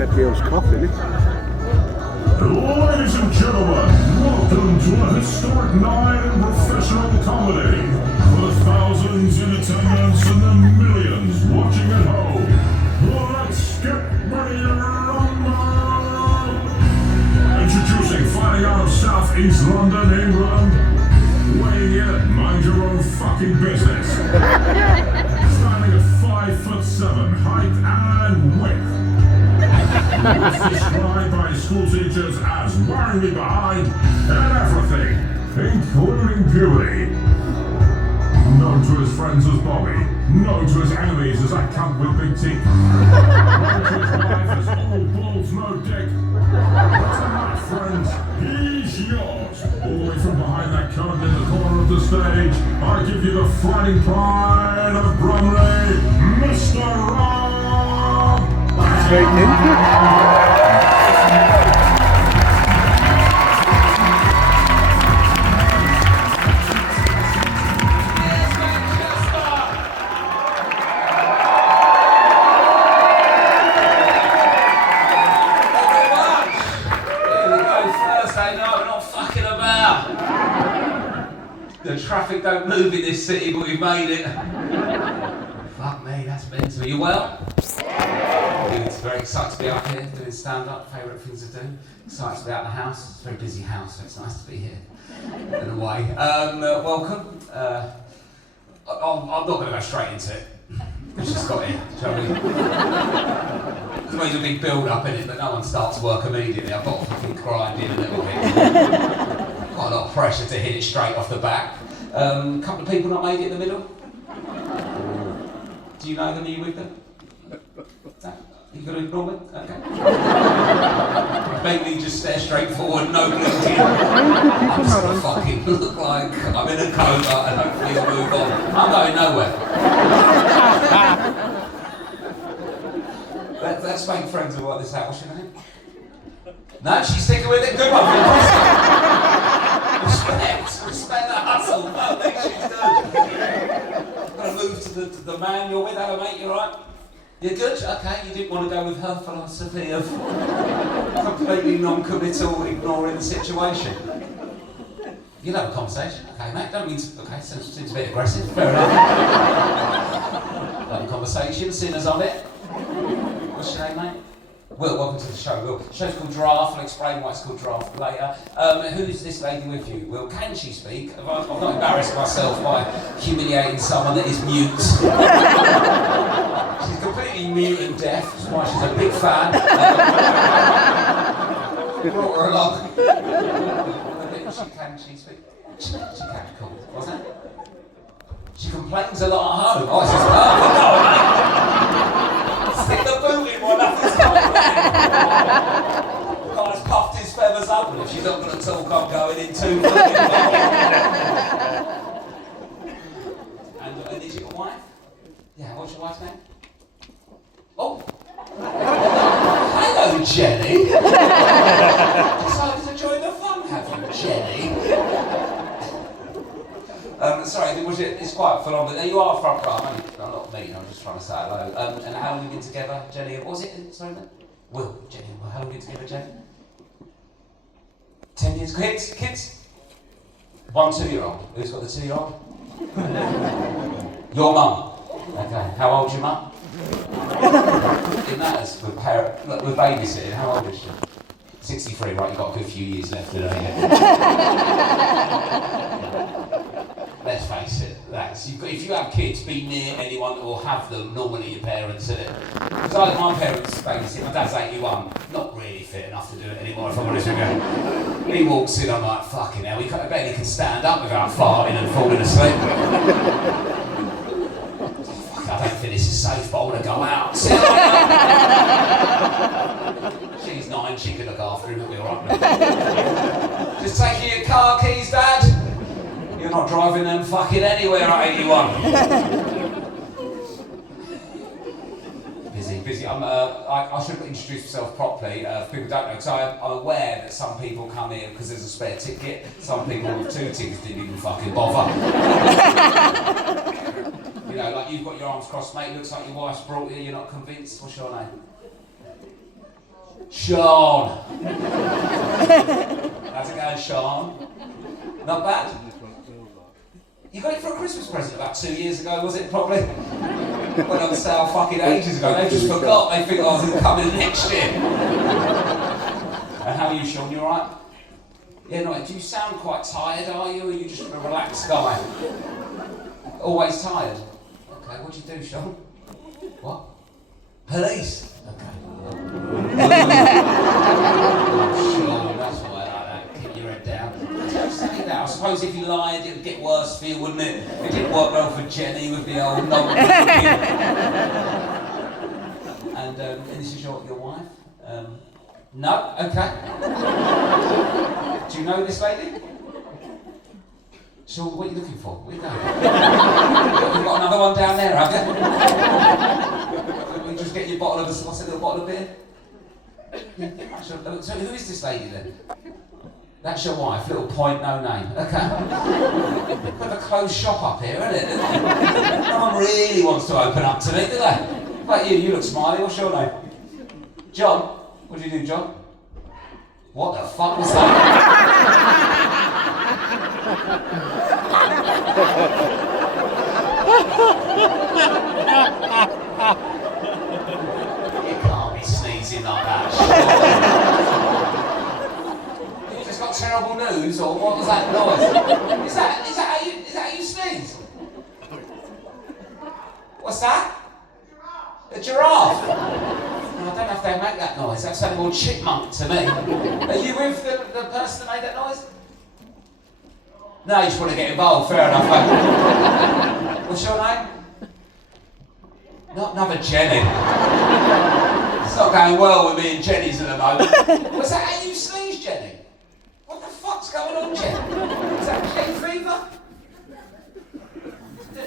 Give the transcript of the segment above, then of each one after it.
that girl's coughing, isn't it? Ladies and gentlemen, welcome to a historic night in professional comedy. For the thousands in attendance and the millions watching at home, let's get ready to rumble! Introducing, fighting out of South East London, England, weighing in at mind your own fucking business. Standing at 5'7" height and width. Described by school teachers as wearing me behind and everything, including puberty. Known to his friends as Bobby, known to his enemies as that cunt with big teeth. Known to his wife as all balls, no dick. But tonight, friends, he's yours. All the way from behind that curtain in the corner of the stage, I give you the fighting pride of Bromley, Mr. Rob! Straight in. The traffic don't move in this city, but we've made it. Fuck me, that's mental. Are you well? It's very excited to be out here doing stand-up, favourite things to do. Excited to be out of the house. It's a very busy house, so it's nice to be here. In a way. Welcome. I'm not going to go straight into it. It's just got here, shall we? There's always a big build-up in it, but no one starts work immediately. I've got to fucking grind in a little bit. Quite a lot of pressure to hit it straight off the back. A couple of people not made it in the middle. Do you know them? Are you with them? No? You going to ignore me? Okay. Make me just stare straight forward, no blinking. I'm just going to fucking look like I'm in a coma and hopefully I'll move on. I'm going nowhere. Let's make friends with what this out. What's your name? No, she's sticking with it. Good one. Respect that hustle. No, thank she's good. Gotta move to the man you're with. Hello, mate. You alright? You're good? Okay. You didn't want to go with her philosophy of completely non-committal, ignoring the situation. You'll have a conversation. Okay, mate. Don't mean to. Okay, seems a bit aggressive. Fair enough. Have a conversation. Sinners on it. What's your name, mate? Will, welcome to the show, Will. The show's called Giraffe. I'll explain why it's called Giraffe later. Who's this lady with you? Will, can she speak? I've not embarrassed myself by humiliating someone that is mute. She's completely mute and deaf, that's why she's a big fan. Brought her along. Can she speak? She can, cool. What's that? She complains a lot at home. Oh, she's stick the boot in while nothing's going on. The guy's puffed his feathers up, and if she's not going to talk, I'm going in too fucking far. And is your wife? Yeah, what's your wife's name? Oh! Hello, Jenny! Decided to join the fun, have you, Jenny? Sorry, it's quite full on, but you are front row. I'm not mean, I'm just trying to say hello. And how long have you been together, Jenny? What was it? Sorry, man? Will, Jenny, how long have you been together, Jenny? 10 years. Kids? 1 2-year-old. Who's got the 2-year-old? Your mum. Okay. How old's your mum? It matters with babysitting. How old is she? 63, right, you've got a good few years left, don't you? Let's face it, if you have kids, be near anyone that will have them, normally your parents, isn't it? Because my parents babysit, my dad's 81, not really fit enough to do it anymore, if I'm honest with you. He walks in, I'm like, fucking hell, I bet he can stand up without farting and falling asleep. Fuck, I don't think this is safe, but I want to go out. She's 9, she can look after him, it'll be alright. Just taking your car keys, Dad? You're not driving them fucking anywhere at 81. Busy. I should introduce myself properly. For people who don't know, because I'm aware that some people come here because there's a spare ticket. Some people with 2 tickets didn't even fucking bother. You know, like you've got your arms crossed, mate. Looks like your wife's brought you. You're not convinced. What's your name? Sean. How's it going, Sean? Not bad? You got it for a Christmas present about 2 years ago, was it, probably? Went on sale fucking ages ago. They just forgot. They think I was coming next year. And how are you, Sean? You alright? Yeah, no, do you sound quite tired, are you? Or are you just a relaxed guy? Always tired? Okay, what do you do, Sean? What? Police? Okay. Sean, that's why I like that. Keep your head down. Don't say that. I suppose if you lied, it would get worse for you, wouldn't it? It didn't work well for Jenny with the old novel. And this is your wife? No? Okay. Do you know this lady? So what are you looking for? Where are you going? You've got another one down there, have you? We just get your bottle of what's a little bottle of beer? So who is this lady then? That's your wife, little point, no name. Okay. We've got a closed shop up here, isn't it? No one really wants to open up to me, do they? But you look smiley. What's your name? John. What do you do, John? What the fuck was that? You can't be sneezing like that. You just got terrible news, or what was that noise? Is that how you sneeze? What's that? A giraffe. I don't know if they make that noise. That sounded more chipmunk to me. Are you with the person that made that noise? No, you just want to get involved. Fair enough. What's your name? Not another Jenny. It's not going well with me and Jenny's at the moment. Was that how you sneeze, Jenny? What the fuck's going on, Jenny? Is that hay fever?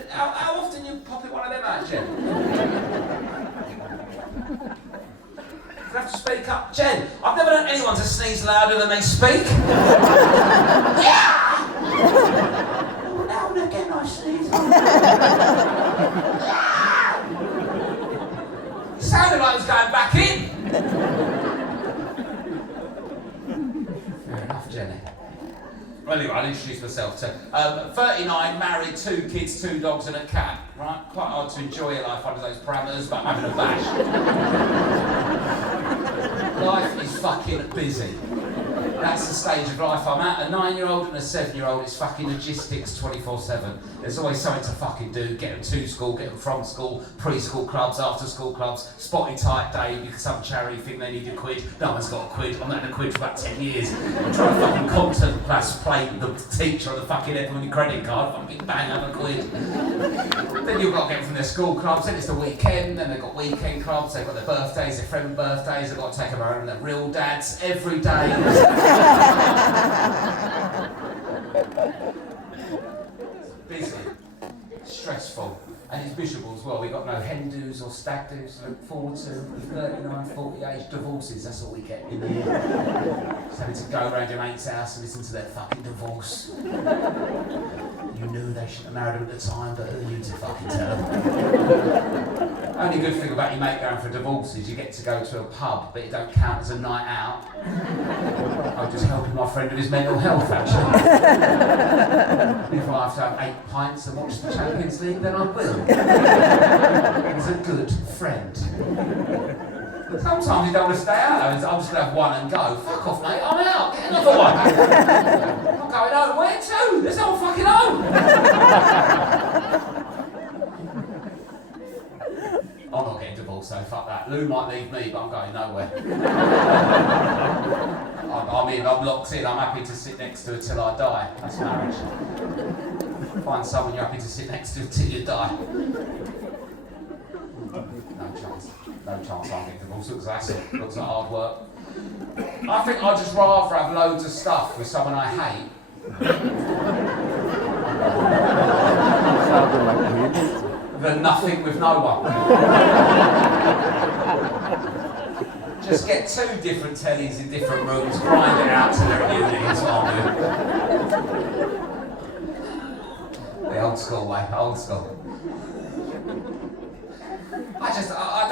How often you popping one of them out, Jen? You have to speak up. Jen, I've never known anyone to sneeze louder than they speak. Yeah! Now and again I sneeze. Yeah! It sounded like I was going back in. Fair enough, Jenny. Well, anyway, I'll introduce myself to 39, married, 2 kids, 2 dogs and a cat. Right? Quite hard to enjoy your life under those parameters, but I'm having a bash. Life is fucking busy. That's the stage of life I'm at. A 9-year-old and a 7-year-old, it's fucking logistics 24/7. There's always something to fucking do. Get them to school, get them from school, preschool clubs, after school clubs, spotty tight day because some charity think they need a quid. No one's got a quid. I'm not had a quid for about 10 years. I'm trying to fucking content plus play the teacher on the fucking head with your credit card. Fucking bang, have a quid. Then you've got to get them from their school clubs, then it's the weekend, then they've got weekend clubs, they've got their birthdays, their friend birthdays, they've got to take them around their real dads every day. Busy, stressful, and it's miserable as well. We've got no hen do's or stag do's to look forward to. 39, 40 age divorces, that's all we get in the year. Just having to go around your mate's house and listen to their fucking divorce. You knew they shouldn't have married him at the time, but who are you to fucking tell them? Only good thing about your mate going for a divorce is you get to go to a pub, but it don't count as a night out. I'm just helping my friend with his mental health, actually. If I have to have 8 pints and watch the Champions League, then I will. He's a good friend. Sometimes you don't want to stay out though. I'm just going to have one and go. Fuck off, mate, I'm out. Get another one. I'm going home. Where to? There's no fucking home. I'm not getting divorced, so fuck that. Lou might leave me, but I'm going nowhere. I'm locked in. I'm happy to sit next to her till I die. That's marriage. Find someone you're happy to sit next to till you die. No chance. No chance I'm getting divorced. Looks like it. Looks like hard work. I think I'd just rather have loads of stuff with someone I hate. Than nothing with no one. Just get 2 different tellies in different rooms, grind it out till they're at uni, that's what I'll do. The old school way, old school. I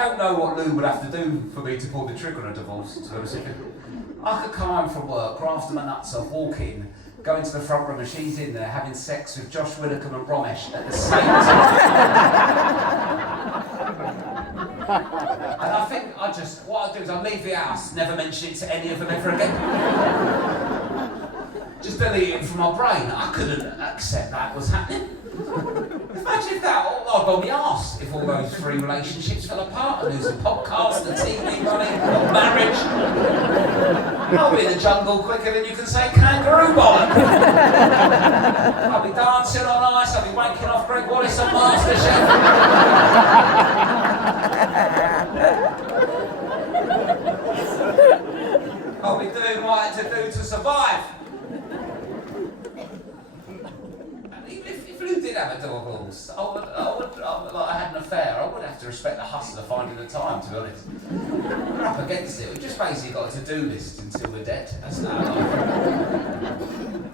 don't know what Lou would have to do for me to pull the trigger on a divorce, to be honest with you. I could come home from work, grafting my nuts off, walk in, go into the front room and she's in there having sex with Josh Widdicombe and Romesh at the same time. And I think what I'll do is I'll leave the house, never mention it to any of them ever again. Just delete it from my brain. I couldn't accept that was happening. Imagine if that, I'd go on the arse if all those 3 relationships fell apart and there's a podcast, the TV running, marriage. I'll be in the jungle quicker than you can say kangaroo bollock. I'll be dancing on ice, I'll be wanking off Greg Wallace on MasterChef. I'll be doing what I had to do to survive. If Lou did have a divorce, I had an affair, I would have to respect the hustle of finding the time, to be honest. We're up against it. We've just basically got a to-do list until we're dead. That's how I like it.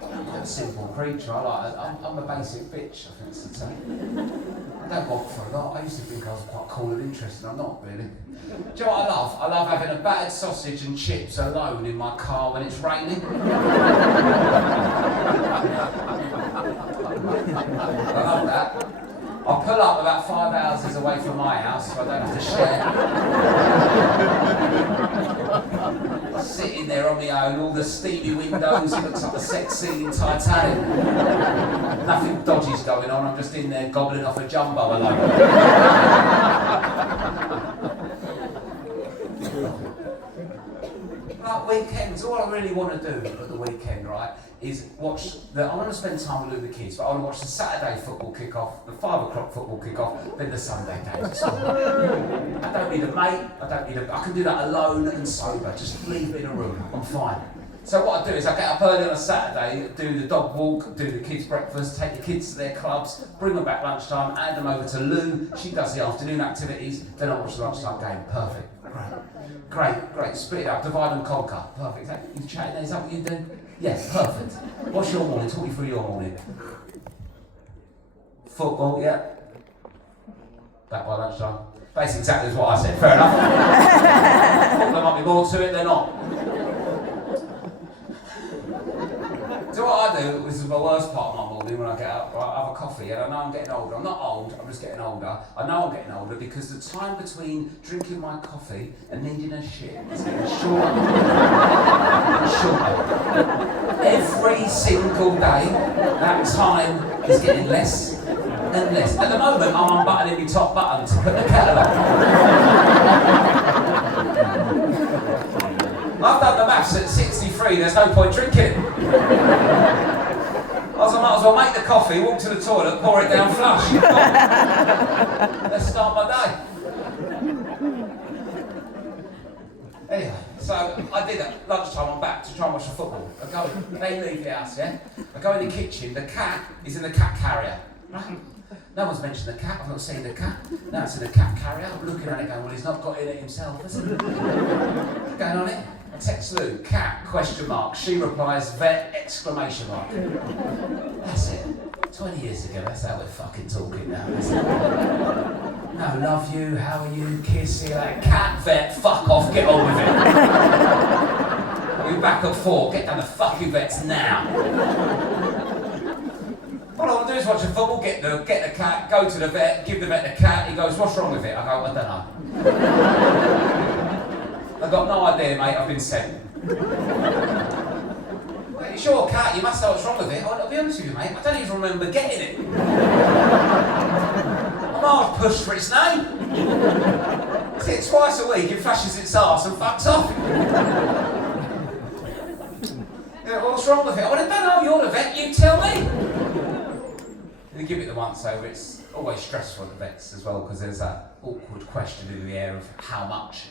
I'm quite a simple creature. I'm a basic bitch, I think it's the same. I don't want for a lot. I used to think I was quite cool and interesting. I'm not really. Do you know what I love? I love having a battered sausage and chips alone in my car when it's raining. I love that. I'll pull up about 5 houses away from my house so I don't have to share. Sitting there on my own, all the steamy windows, it looks like a sex scene in Titanic. Nothing dodgy's going on, I'm just in there gobbling off a jumbo alone. Like weekends, all I really want to do at the weekend, right, is watch I want to spend time with the kids, but I want to watch the Saturday football kick-off, the 5 o'clock football kick-off, then the Sunday games. I don't need a mate, I can do that alone and sober, just leave me in a room, I'm fine. So what I do is I get up early on a Saturday, do the dog walk, do the kids' breakfast, take the kids to their clubs, bring them back lunchtime, hand them over to Lou, she does the afternoon activities, then I watch the lunchtime game, perfect. Great, split it up, divide and conquer, perfect. You chatting there, is that what you do? Yes, perfect. What's your morning? Talk me through your morning. Football, yeah. Back by lunchtime. Basically exactly what I said, fair enough. Thought there might be more to it, they're not. So what I do, this is my worst part of my morning when I get up, I have a coffee and I know I'm getting older. I'm not old, I'm just getting older. I know I'm getting older because the time between drinking my coffee and needing a shit is getting shorter and shorter. Every single day, that time is getting less and less. At the moment, I'm unbuttoning my top button to put the kettle on. I've done the maths at 63, there's no point drinking. I might as well make the coffee, walk to the toilet, pour it down flush. Let's start my day. Anyway, so I did at lunchtime, I'm back to try and watch the football. They leave the house, yeah? I go in the kitchen, the cat is in the cat carrier. Right? No one's mentioned the cat, I've not seen the cat. Now it's in the cat carrier, I'm looking at it going, well, he's not got in it himself, has he? What's going on here? I text Lou, cat, question mark. She replies, vet, exclamation mark. That's it. 20 years ago, that's how we're fucking talking now, isn't it? No, love you, how are you, kiss you, like, cat, vet, fuck off, get on with it. I'll be back at 4, get down the fucking vets now. All I want to do is watch a football, get the cat, go to the vet, give the vet the cat, he goes, what's wrong with it? I go, I don't know. I've got no idea, mate, I've been sent. Wait, it's your cat, you must know what's wrong with it. I'll be honest with you, mate, I don't even remember getting it. I'm hard pushed for its name. I see it twice a week, it flashes its arse and fucks off. Yeah, what's wrong with it? I don't know, you're the vet, you tell me. They give it the once over, it's always stressful at the vets as well, because there's that awkward question in the air of how much?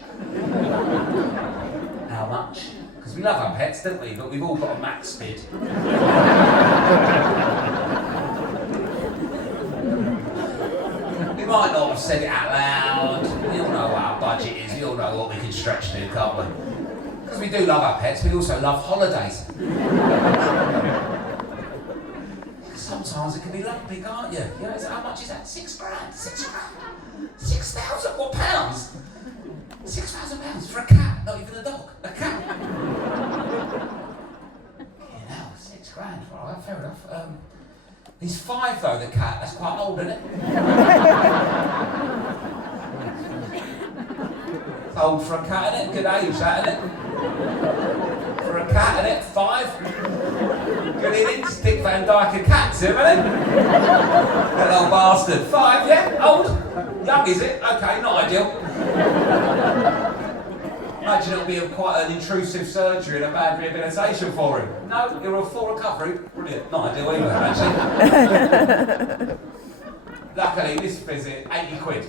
How much? Because we love our pets, don't we? But we've all got a max bid. We might not have said it out loud. We all know what our budget is, we all know what we can stretch to, can't we? Because we do love our pets, we also love holidays. Sometimes it can be lumpy, can't you? You know, how much is that? £6 grand? £6 grand? 6,000 what pounds? He's 5 though, the cat. That's quite old, isn't it? It's old for a cat, isn't it? Good age, that, isn't it? For a cat, isn't it? 5? Good innings. Dick Van Dyke of cats, isn't it? That old bastard. 5, yeah? Old? Young, is it? Okay, not ideal. Imagine it'll be quite an intrusive surgery and a bad rehabilitation for him. No, you're a full recovery. Brilliant. Not ideal either, actually. Luckily, this visit, 80 quid.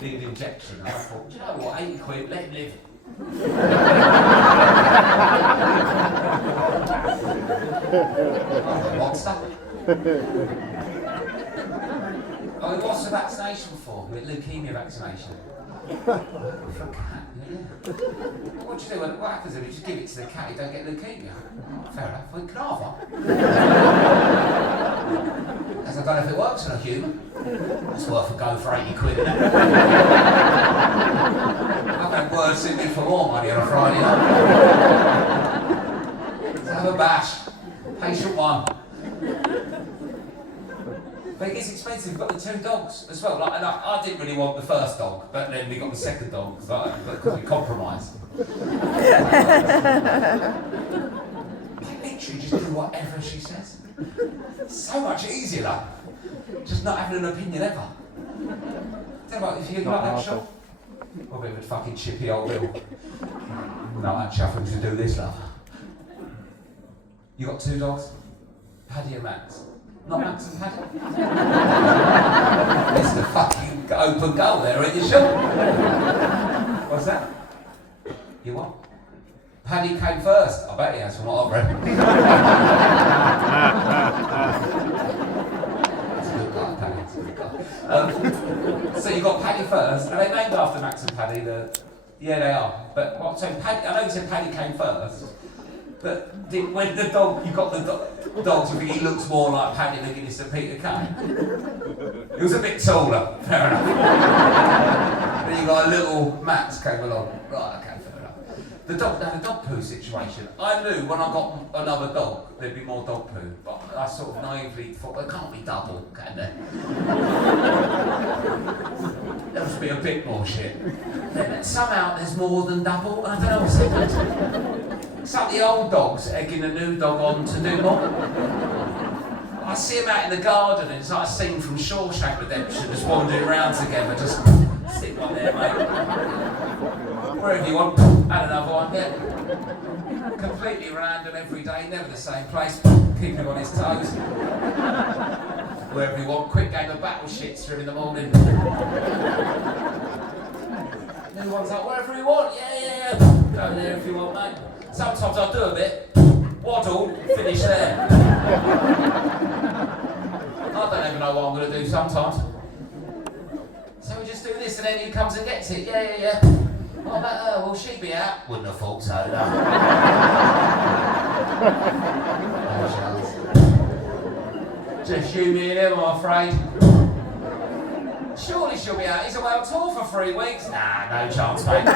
Needed injection. And I thought, do you know what, 80 quid, let him live. Oh, monster. Oh, what's the vaccination for? Leukemia vaccination. For a cat, yeah. What do you do? What happens if you just give it to the cat, you don't get leukemia? Fair enough, we can have one. As I don't know if it works on a human. It's worth a go for 80 quid, isn't it? I've had words in me for more money on a Friday night. Let's have a bash. Patient 1. But it gets expensive. We've got the 2 dogs as well. Like, and I didn't really want the first dog, but then we got the second dog because we compromised. They literally just do whatever she says. So much easier, though. Just not having an opinion ever. Tell you what, if you like that shot, or a bit of a fucking chippy old Bill. No, actually, I think we should do this, love. You got 2 dogs? Paddy and Max. Not Max and Paddy. It's the fucking open goal there, ain't you sure? What's that? You what? Paddy came first. I bet he has from what I've read. That's a good guy, Paddy. That's a good guy. So you got Paddy first. Are they named after Max and Paddy? Yeah, they are. But what? So Paddy, I know you said Paddy came first. But when the dog, you got the dogs, you think he looks more like Paddy McGuinness than Peter Kay. He was a bit taller, fair enough. Then you got a little Max came along. Right, okay, fair enough. The dog poo situation. I knew when I got another dog, there'd be more dog poo. But I sort of naively thought, there can't be double, can there? There must be a bit more shit. Then somehow there's more than double, and I don't know what's happened. It's like the old dogs egging a new dog on to do more. I see them out in the garden and it's like a scene from Shawshank Redemption, just wandering around together, just stick one there, mate. Wherever you want, add another one, yeah. Completely random every day, never the same place, keep him on his toes. Wherever you want, quick game of battleships for him in the morning. New one's like, wherever you want, yeah. Go there if you want, mate. Sometimes I'll do a bit, waddle, finish there. I don't even know what I'm going to do sometimes. So we just do this and then he comes and gets it, yeah. What about her? Will she be out? Wouldn't have thought so, no. Just you, me and him, I'm afraid. Surely she'll be out. He's away on tour for 3 weeks. Nah, no chance, mate.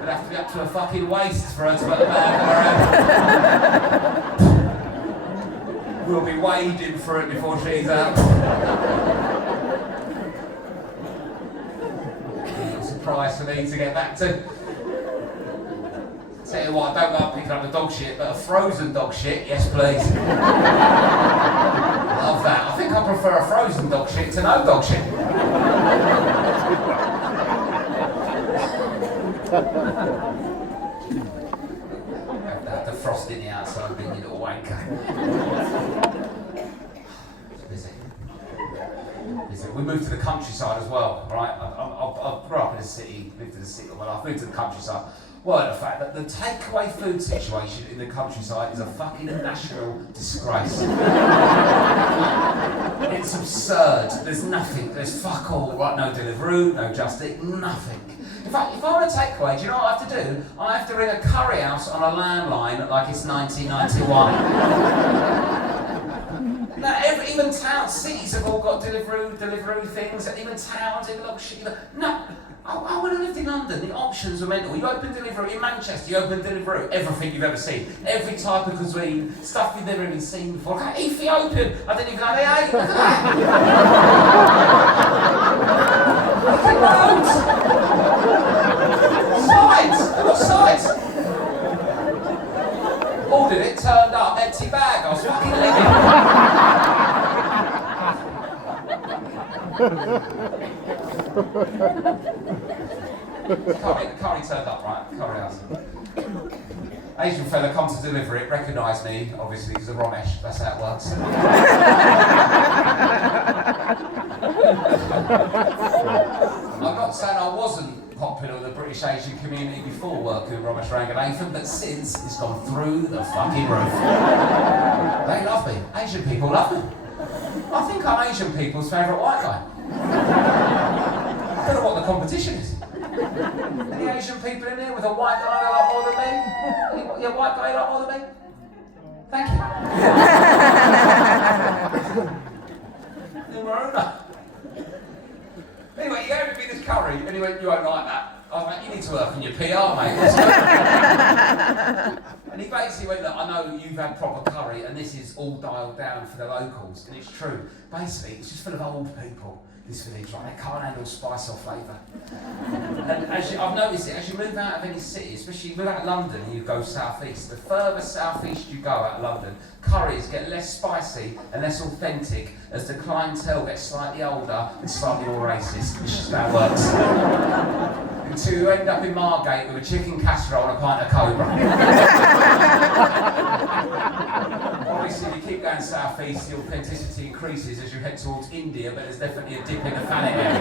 We'd have to be up to her fucking waist for her to put the bag on her head. We'll be wading for it before she's out. It's a prize for me to get back to. Tell you what, I don't like picking up the dog shit, but a frozen dog shit, yes please. Love that. I think I prefer a frozen dog shit to no dog shit. Have the frost in the outside, being you little wanker. It's busy. We moved to the countryside as well, right? I grew up in a city, lived in a city, well, I've moved to the countryside. Well, the fact that the takeaway food situation in the countryside is a fucking national disgrace. It's absurd. There's nothing. There's fuck all. Right? No Deliveroo, no Just Eat, nothing. In fact, if I want a takeaway, do you know what I have to do? I have to ring a curry house on a landline like it's 1991. Now, even towns, cities have all got Deliveroo things, and even towns, even little shit. No. I Oh, when I lived in London, the options were mental. You open Deliveroo in Manchester, you open Deliveroo, everything you've ever seen. Every type of cuisine, stuff you've never even seen before. Like Ethiopian, I didn't even know they ate. Look at that. Look at sides. Ordered it, turned up, empty bag. I was fucking living. Curry turned up, right? Curry house. Asian fella comes to deliver it, recognised me, obviously, because of Romesh, that's how it works. I'm not saying I wasn't popular with the British Asian community before working with Romesh Ranganathan, but since it's gone through the fucking roof. They love me. Asian people love me. I think I'm Asian people's favourite white guy. I don't know what the competition is. Any Asian people in there with a white guy a lot more than me? Any white guy a lot more than me? Thank you. Anyway, he gave me this curry and he went, "You won't like that." I was like, "You need to work on your PR, mate." And he basically went, "Look, I know you've had proper curry and this is all dialed down for the locals." And it's true. Basically, it's just full of old people. This village, right? They can't handle spice or flavour. And I've noticed it, as you move out of any city, especially you move out of London and you go southeast, the further southeast you go out of London, curries get less spicy and less authentic as the clientele gets slightly older and slightly more racist. It's just how it works. Until you end up in Margate with a chicken casserole and a pint of Cobra. Obviously, if you keep going southeast, the authenticity increases as you head towards India, but there's definitely a dip in the phallic area.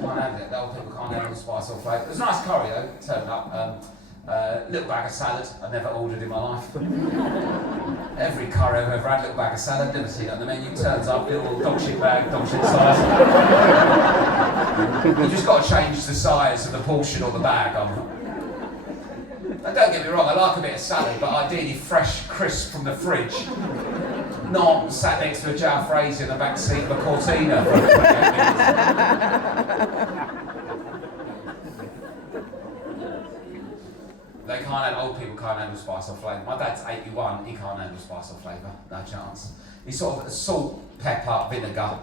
Can't handle it. The old people can't handle spice or flavour. It was a nice curry though, turned up. Little bag of salad, I've never ordered in my life. Every curry I've ever had, little bag of salad, never seen it on the menu, turns up, little dog shit bag, dog shit size. You just got to change the size of the portion or the bag. And don't get me wrong, I like a bit of salad, but ideally fresh, crisp from the fridge. Not sat next to a jalfrezi in the back seat of a Cortina for 28 minutes. They can't handle, old people can't handle spice or flavour. My dad's 81, he can't handle spice or flavour, no chance. He's sort of salt, pepper, vinegar,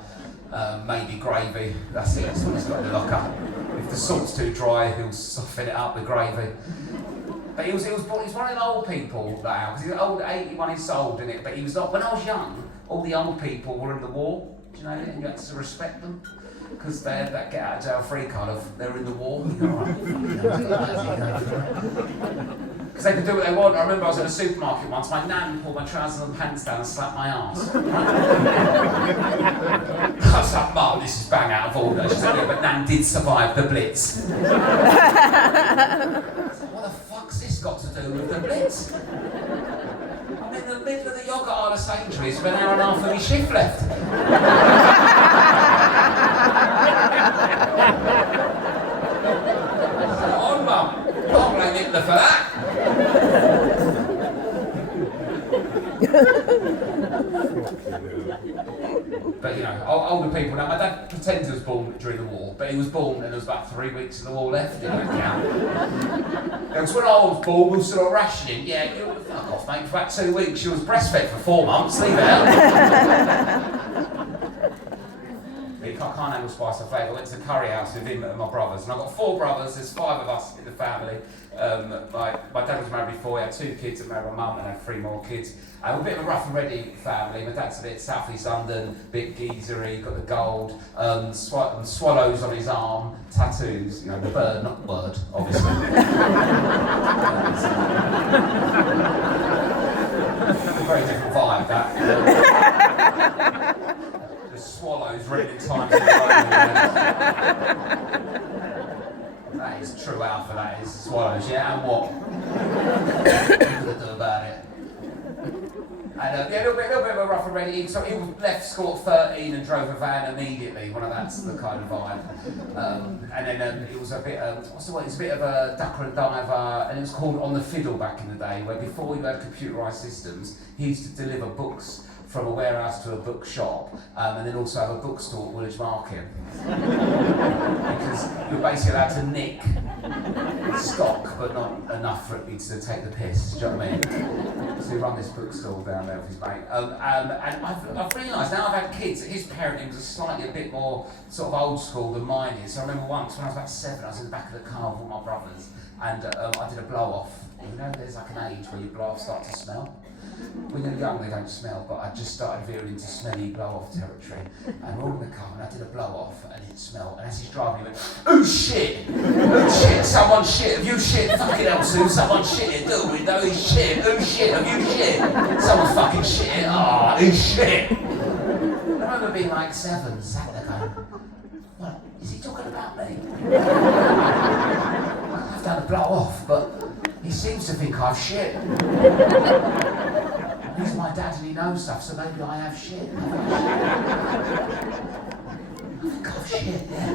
maybe gravy, that's it, that's what he's got in the locker. If the salt's too dry, he'll soften it up with gravy. But he's one of the old people now, because he's old, 81 years old in it, but he was like, when I was young, all the old people were in the war, do you know, and you had to respect them. Because they had that get out of jail free kind of, they were in the war. Because they could do what they want. I remember I was in a supermarket once, my nan pulled my trousers and pants down and slapped my arse. I was like, "Mum, this is bang out of order." She said, "Yeah, but Nan did survive the Blitz." I was like, "What the fuck's this got to do with the Blitz?" I'm in the middle of the yogurt aisle of Sainsbury's with an hour and a half of my shift left. Come on, Mum. Can't blame Hitler for that. But you know, older people now. My dad pretends he was born during the war, but he was born and there was about 3 weeks of the war left. You know, because when I was born, we were sort of rationing. Yeah, fuck off, mate. For about 2 weeks, she was breastfed for 4 months. Leave it out. I can't handle spice or flavour. I went to the curry house with him and my brothers, and I've got 4 brothers. There's 5 of us in the family. My dad was married before. He had 2 kids, and married my mum, and had 3 more kids. We're a bit of a rough and ready family. My dad's a bit South East London, bit geezery, got the gold, swallows on his arm, tattoos. You know, the bird, not the word, obviously. A very different vibe, that. Swallows written in times in the road. That is true alpha, that is. Swallows, yeah, and what? What are you going to do about it? And yeah, a little bit of a rough and ready. So he left school at 13 and drove a van immediately. That's the kind of vibe. And then it was a bit, what's the word? It's a bit of a ducker and diver, and it was called On the Fiddle back in the day, where before you had computerised systems, he used to deliver books from a warehouse to a bookshop, and then also have a bookstore at Woolwich Market. Because you're basically allowed to nick stock, but not enough for it to take the piss, do you know what I mean? So we run this bookstore down there with his mate. And I've realised now I've had kids, that his parenting was slightly a bit more sort of old school than mine is. So I remember once when I was about 7, I was in the back of the car with all my brothers, and I did a blow-off. You know, there's like an age where your blow-offs start to smell. When you're young, they don't smell, but I just started veering into smelly blow-off territory. And we're all in the car, and I did a blow-off, and it smelled. And as he's driving, he went, "Ooh, shit! Ooh, shit! Someone shit! Have you shit? Fucking hell, Sue! Someone shit it! Do we know he's shit? Ooh, shit! Have you shit? Someone fucking shit! Ah, oh, who's shit?" I remember being like 7, sat there going, "What? Is he talking about me?" I've done a blow-off, but he seems to think I've shit. He's my dad and he knows stuff, so maybe I have shit. I think I've shit, yeah.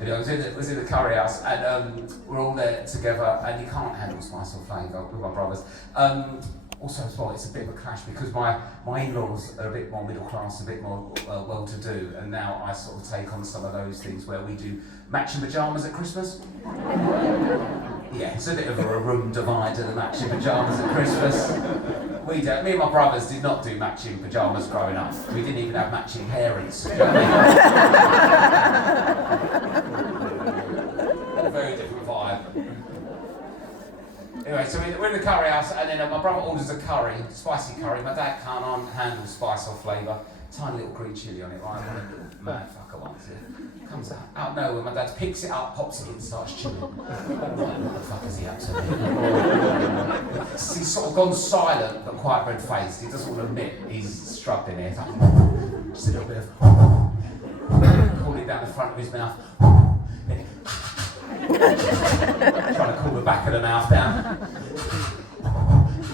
Anyway, I was in the curry house, and we're all there together, and you can't handle spice or flavour with my brothers. Also as well, it's a bit of a clash because my in-laws are a bit more middle class, a bit more well-to-do, and now I sort of take on some of those things where we do matching pyjamas at Christmas. Yeah, it's a bit of a room divider, the matching pyjamas at Christmas. Me and my brothers did not do matching pyjamas growing up. We didn't even have matching parents. Do you know what I mean? A very different vibe. Anyway, so we're in the curry house, and then my brother orders a curry, spicy curry. My dad can't handle spice or flavour. Tiny little green chilli on it, right? One of the little mad fucker ones. It comes out of nowhere. My dad picks it up, pops it in, starts chewing. What the fuck is he up to? He's sort of gone silent, but quite red-faced. He doesn't want to admit he's struggling here. It's like, just a little bit of cooling down the front of his mouth. Trying to cool the back of the mouth down.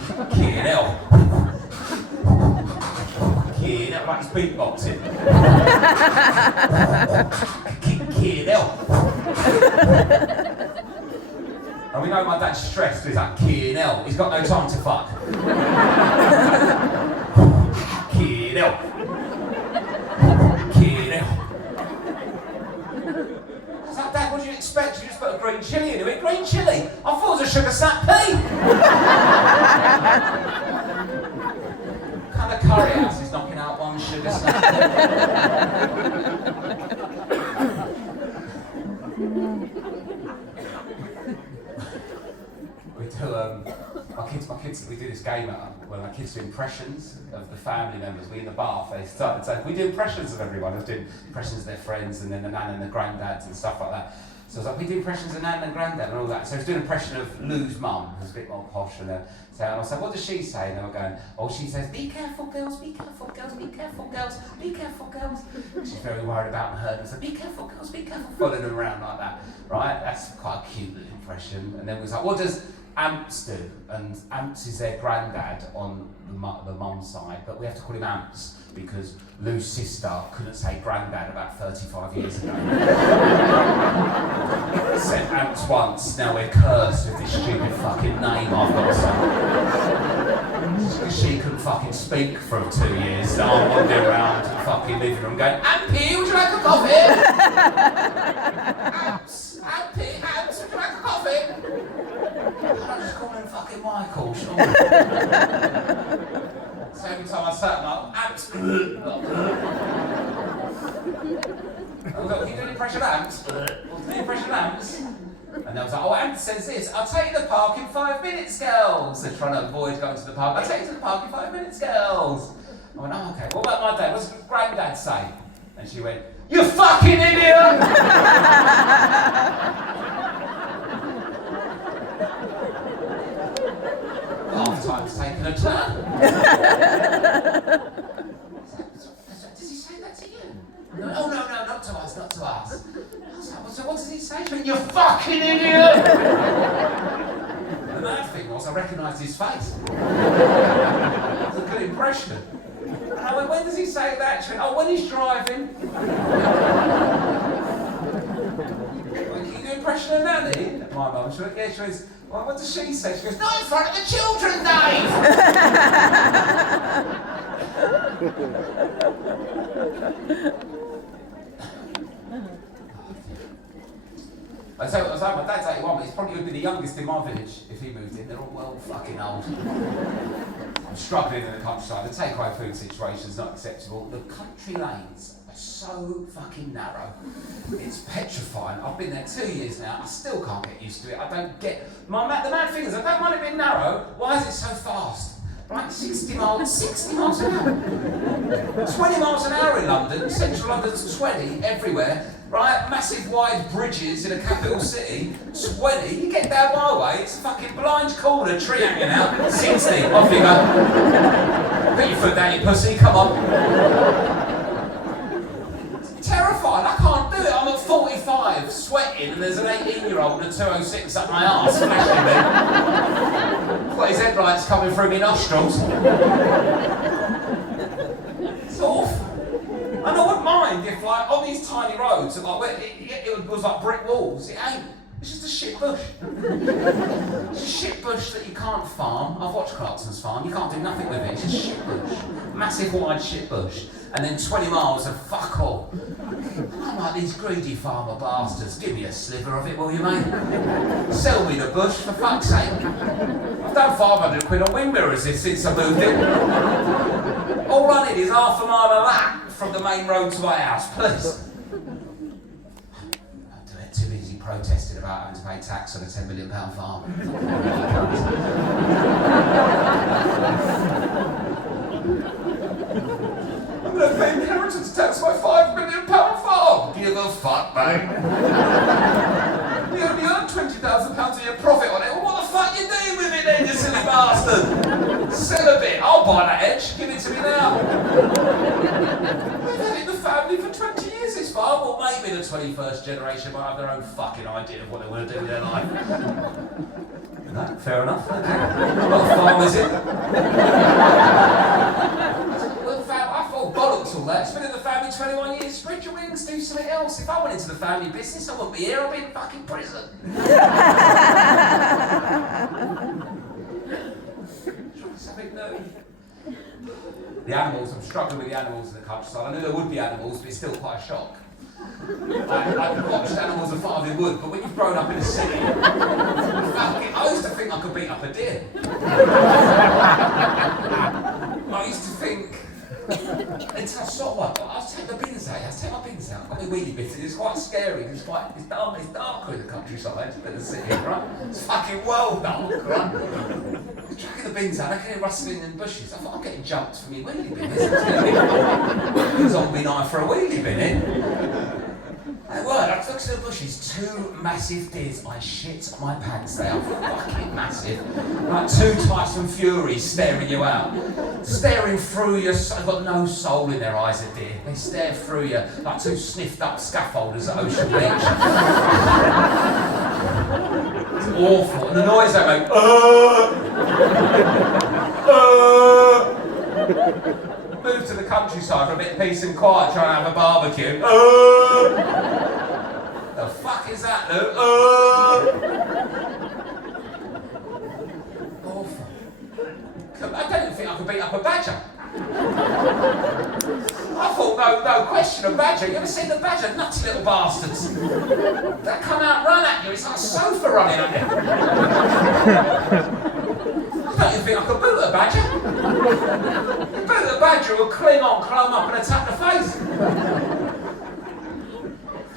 Fucking hell. Fucking hell, like he's beatboxing. Fucking hell. And we know my dad's stressed, so he's like, fucking hell. He's got no time to fuck. Fucking hell. Dad, what do you expect? You just put a green chilli into it. Green chilli? I thought it was a sugar sap pea. What kind of curry house is knocking out one sugar sap We do, my kids, we do this game where my kids do impressions of the family members. We in the bath, they started saying, we do impressions of everyone. I was doing impressions of their friends and then the nan and the granddads and stuff like that. So I was like, we do impressions of nan and granddad and all that. So I was doing an impression of Lou's mum, who's a bit more posh. And I was like, what does she say? And they were going, oh, she says, be careful girls, be careful girls, be careful girls, be careful girls. She's very worried about her. And I said, be careful girls, be careful. Following them around like that, right? That's quite a cute little impression. And then we was like, what does Amps do? And Amps is their granddad on the mum's side, but we have to call him Amps because Lou's sister couldn't say granddad about 35 years ago. Said Amps once, now we're cursed with this stupid fucking name I've got. Because she couldn't fucking speak for 2 years, so I'm wandering around the fucking living room going, Ampy, would you like a coffee? Amps, Ampy, Amps, would you like a coffee? I'm just calling him fucking Michael, sure. So every time I sat, I'm like, Amps. Can you do an impression of Amps? Well, do an impression of Amps? And they was like, oh, Amps says this, I'll take you to the park in 5 minutes, girls. They're trying to avoid going to the park. I'll take you to the park in 5 minutes, girls. I went, oh, okay. What about my dad? What's granddad say? And she went, you fucking idiot! Half time's taken a turn. Does he say that to you? No, not to us, not to us. I was like, so what does he say? She went, you fucking idiot! The mad thing was, I recognised his face. It was a good impression. And I went, when does he say that? She went, oh, when he's driving. Can you do an impression of Nanny? My mum, she went, yeah, she went, Well, what does she say? She goes, not in front of the children, Dave! I was like, my dad's 81, but he's probably would be the youngest in my village if he moved in. They're all well fucking old. I'm struggling in the countryside. The takeaway food situation is not acceptable. The country lanes are so fucking narrow. It's petrifying. I've been there 2 years now. I still can't get used to it. I don't get... the mad thing is, I don't mind it being narrow. Why is it so fast? Right, 60 miles an hour. 20 miles an hour in London. Central London's 20 everywhere. Right, massive wide bridges in a capital city. 20. You get down my way, it's a fucking blind corner, tree hanging out. 60. Off you go. Put your foot down, you pussy. Come on. It's terrifying. I can't do it. I'm at 45, sweating, and there's an 18-year-old and a 206 up my arse flashing me. Got his headlights coming through my nostrils. It's awful. And I wouldn't mind if, like, on these tiny roads, like, it was like brick walls. It ain't. It's just a shit bush. It's a shit bush that you can't farm. I've watched Clarkson's farm. You can't do nothing with it. It's just shit bush. Massive wide shit bush. And then 20 miles of fuck all. I'm like, these greedy farmer bastards. Give me a sliver of it, will you, mate? Sell me the bush, for fuck's sake. I've done 500 quid on wing mirrors since I moved in. All I need is half a mile of that from the main road to my house, please. I'm too busy protesting about having to pay tax on a £10 million farm. I'm going to pay inheritance tax on my £5 million farm. Give a fuck, mate. You only earn £20,000 of your profit on it. Well, what the fuck are you doing with it then, you silly bastard? Sell a bit. I'll buy that edge. Give it to me now. We've had it in the family for 20 years, this farm. Or maybe the 21st generation might have their own fucking idea of what they want to do with their life. No, fair enough. Okay. What farm is it? I thought bollocks all that. It's been in the family 21 years. Spread your wings, do something else. If I went into the family business, I wouldn't be here. I'd be in fucking prison. Something new. The animals, I'm struggling with the animals in the countryside. I knew there would be animals, but it's still quite a shock. I watched animals and thought they would, but when you've grown up in a city, I used to think I could beat up a deer. I used to think, until I saw one, I'll take my bins out, I've got my wheelie bits, and it's quite scary, it's darker in the countryside than the city, right? It's fucking well dark, right? Tracking the bins out, I can hear rustling in the bushes. I thought, I'm getting jumped for me wheelie bin. This is going to be a zombie knife for a wheelie bin, eh? They were. I took to the bushes, 2 massive deers. I shit my pants. They are fucking massive. Like 2 Tyson Furies staring you out. Staring through you. They've got no soul in their eyes, a deer. They stare through you like 2 sniffed up scaffolders at Ocean Beach. It's awful. And the noise they make, Move to the countryside for a bit of peace and quiet, try and have a barbecue. The fuck is that, Lou? Awful. I don't think I could beat up a badger. I thought, no question, a badger. You ever seen the badger? Nutty little bastards. They come out and run at you. It's like a sofa running at you. I don't even think I could boot a badger. Boot a badger will climb up and attack the face.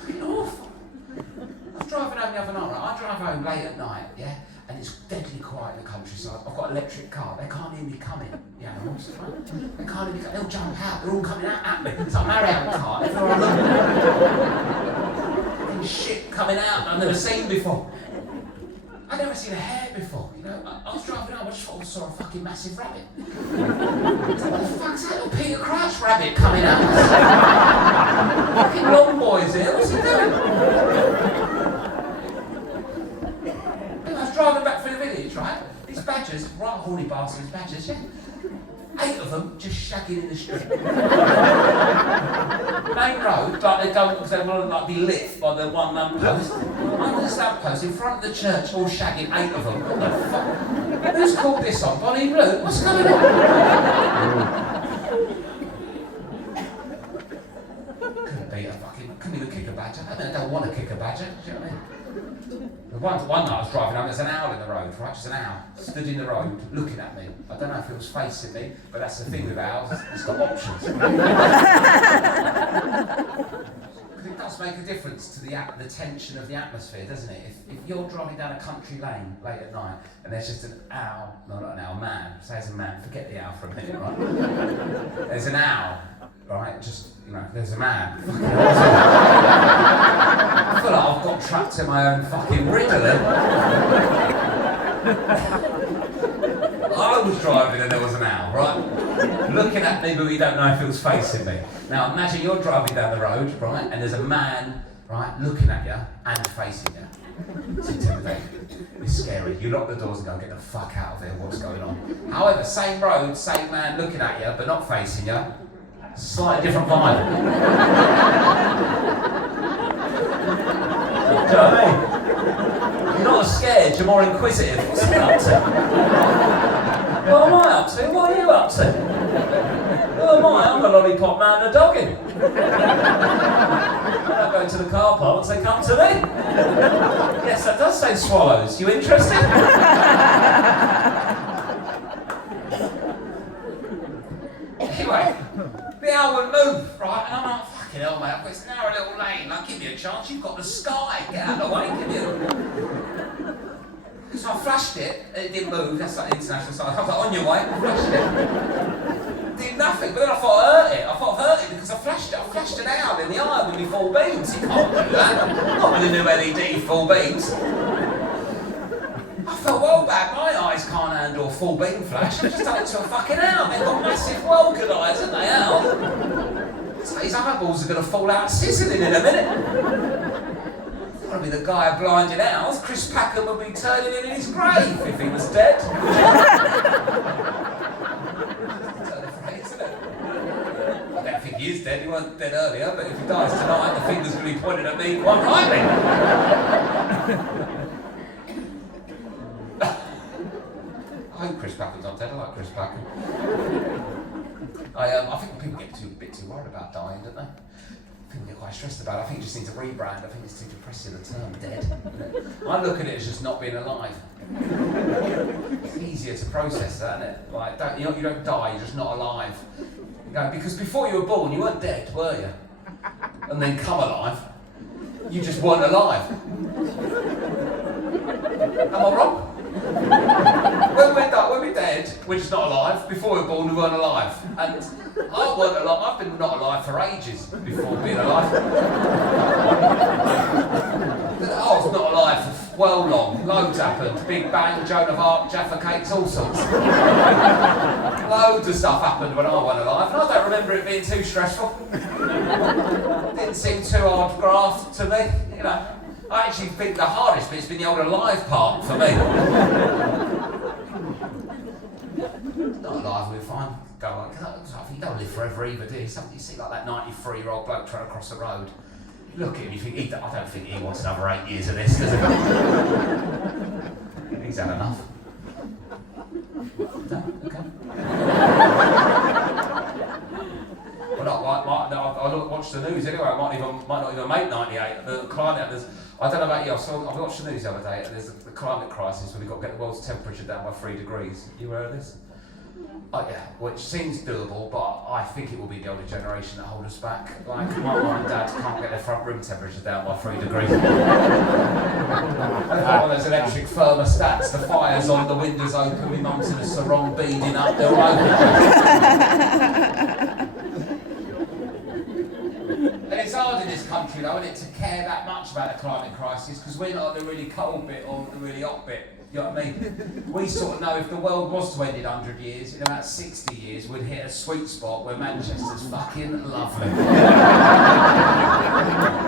Fucking awful. I was driving home the other night, right? I drive home late at night, yeah? And it's deadly quiet in the countryside. I've got an electric car. They can't hear me coming, the animals, right? They can't hear me coming. They'll jump out. They're all coming out at me. It's like a Marriott car. Everywhere I look. And shit coming out I've never seen before. I'd never seen a hare before, you know. I was driving home, I just thought I saw a fucking massive rabbit. What the fuck's that little Peter Crouch rabbit coming out? Fucking long boys here, what's he doing? I was driving back through the village, right? These badgers, right horny bastards, badgers, yeah? 8 of them just shagging in the street. Main road, like they don't, because they want to like be lit by the one lamppost. Under this lamppost, in front of the church, all shagging 8 of them. What the fuck? Who's called this on? Bonnie Blue? What's going on? Couldn't even kick a badger. I don't want to kick a badger, do you know what I mean? One night I was driving home, there's an owl in the road, right? Just an owl, stood in the road, looking at me. I don't know if it was facing me, but that's the thing with owls, it's got options. Because it does make a difference to the tension of the atmosphere, doesn't it? If you're driving down a country lane late at night, and there's just an owl, no, not an owl, man, say it's a man, forget the owl for a minute, right? There's an owl, right, just, you know, there's a man. I feel like I've got trapped in my own fucking riddle then. I was driving and there was an owl, right? Looking at me, but we don't know if it was facing me. Now imagine you're driving down the road, right, and there's a man, right, looking at you and facing you. It's intimidating. It's scary. You lock the doors and go, get the fuck out of here, what's going on? However, same road, same man looking at you, but not facing you. Slightly different vibe. Do you know what I mean? You're not as scared, you're more inquisitive. What's he up to? What am I up to? What are you up to? Who am I? I'm the lollipop man and a dogging. I go to the car park and say, come to me. Yes, that does say swallows. You interested? Anyway. The owl would move, right? And I'm like, fucking hell, mate, it's now a little lane. Like, give me a chance, you've got the sky. Get out of the way, give me a... So I flashed it, and it didn't move. That's like international sign. I was like, on your way, I flashed it. Did nothing, but then I thought I hurt it. I thought I hurt it because I flashed it. I flashed an owl in the eye with my full beams. You can't do that. Not with a new LED full beams. I felt well bad, my eyes can't handle a full beam flash. I've just done it to a fucking owl. They've got massive well good eyes, haven't they, owls? So these eyeballs are going to fall out sizzling in a minute. I want to be the guy of blinded owls. Chris Packham would be turning in his grave if he was dead. Turn the phrase, isn't it? I don't think he is dead, he wasn't dead earlier, but if he dies tonight, the finger's going to be pointed at me quite rightly. I hope Chris Packham's not dead. I like Chris Packham. I think people get a bit too worried about dying, don't they? People get quite stressed about it. I think you just need to rebrand. I think it's too depressing, the term dead. I look at it as just not being alive. It's easier to process that, isn't it? Like, you don't die, you're just not alive. You know, because before you were born, you weren't dead, were you? And then come alive, you just weren't alive. Am I wrong? When we're dead, we're just not alive. Before we were born, we weren't alive. And I weren't alive. I've been not alive for ages before being alive. I was not alive for well long. Loads happened. Big Bang, Joan of Arc, Jaffa Cakes, all sorts. Loads of stuff happened when I weren't alive, and I don't remember it being too stressful. Didn't seem too hard graft to me, you know. I actually think the hardest bit's been the old alive part for me. Not alive, we're fine. Go on. Cause I think you don't live forever either, do you? Something you see like that 93-year-old bloke trying to cross the road. You look at him, you think, I don't think he wants another 8 years of this, does he? He's had enough. No? Okay. Well, I watched the news anyway. I might not even make 98. The climate, I don't know about you. I watched the news the other day, and there's the climate crisis where we've got to get the world's temperature down by 3 degrees. You aware of this? Oh yeah, which seems doable, but I think it will be the older generation that hold us back. Like, my mum and dad can't get their front room temperature down by 3 degrees. They've got one of those electric thermostats, the fire's on, the windows open, my mum's in a sarong beading up, they're all over. And it's hard in this country though, isn't it, to care that much about the climate crisis, because we're not the really cold bit or the really hot bit. You know what I mean? We sort of know if the world was to end in 100 years, in about 60 years, we'd hit a sweet spot where Manchester's fucking lovely.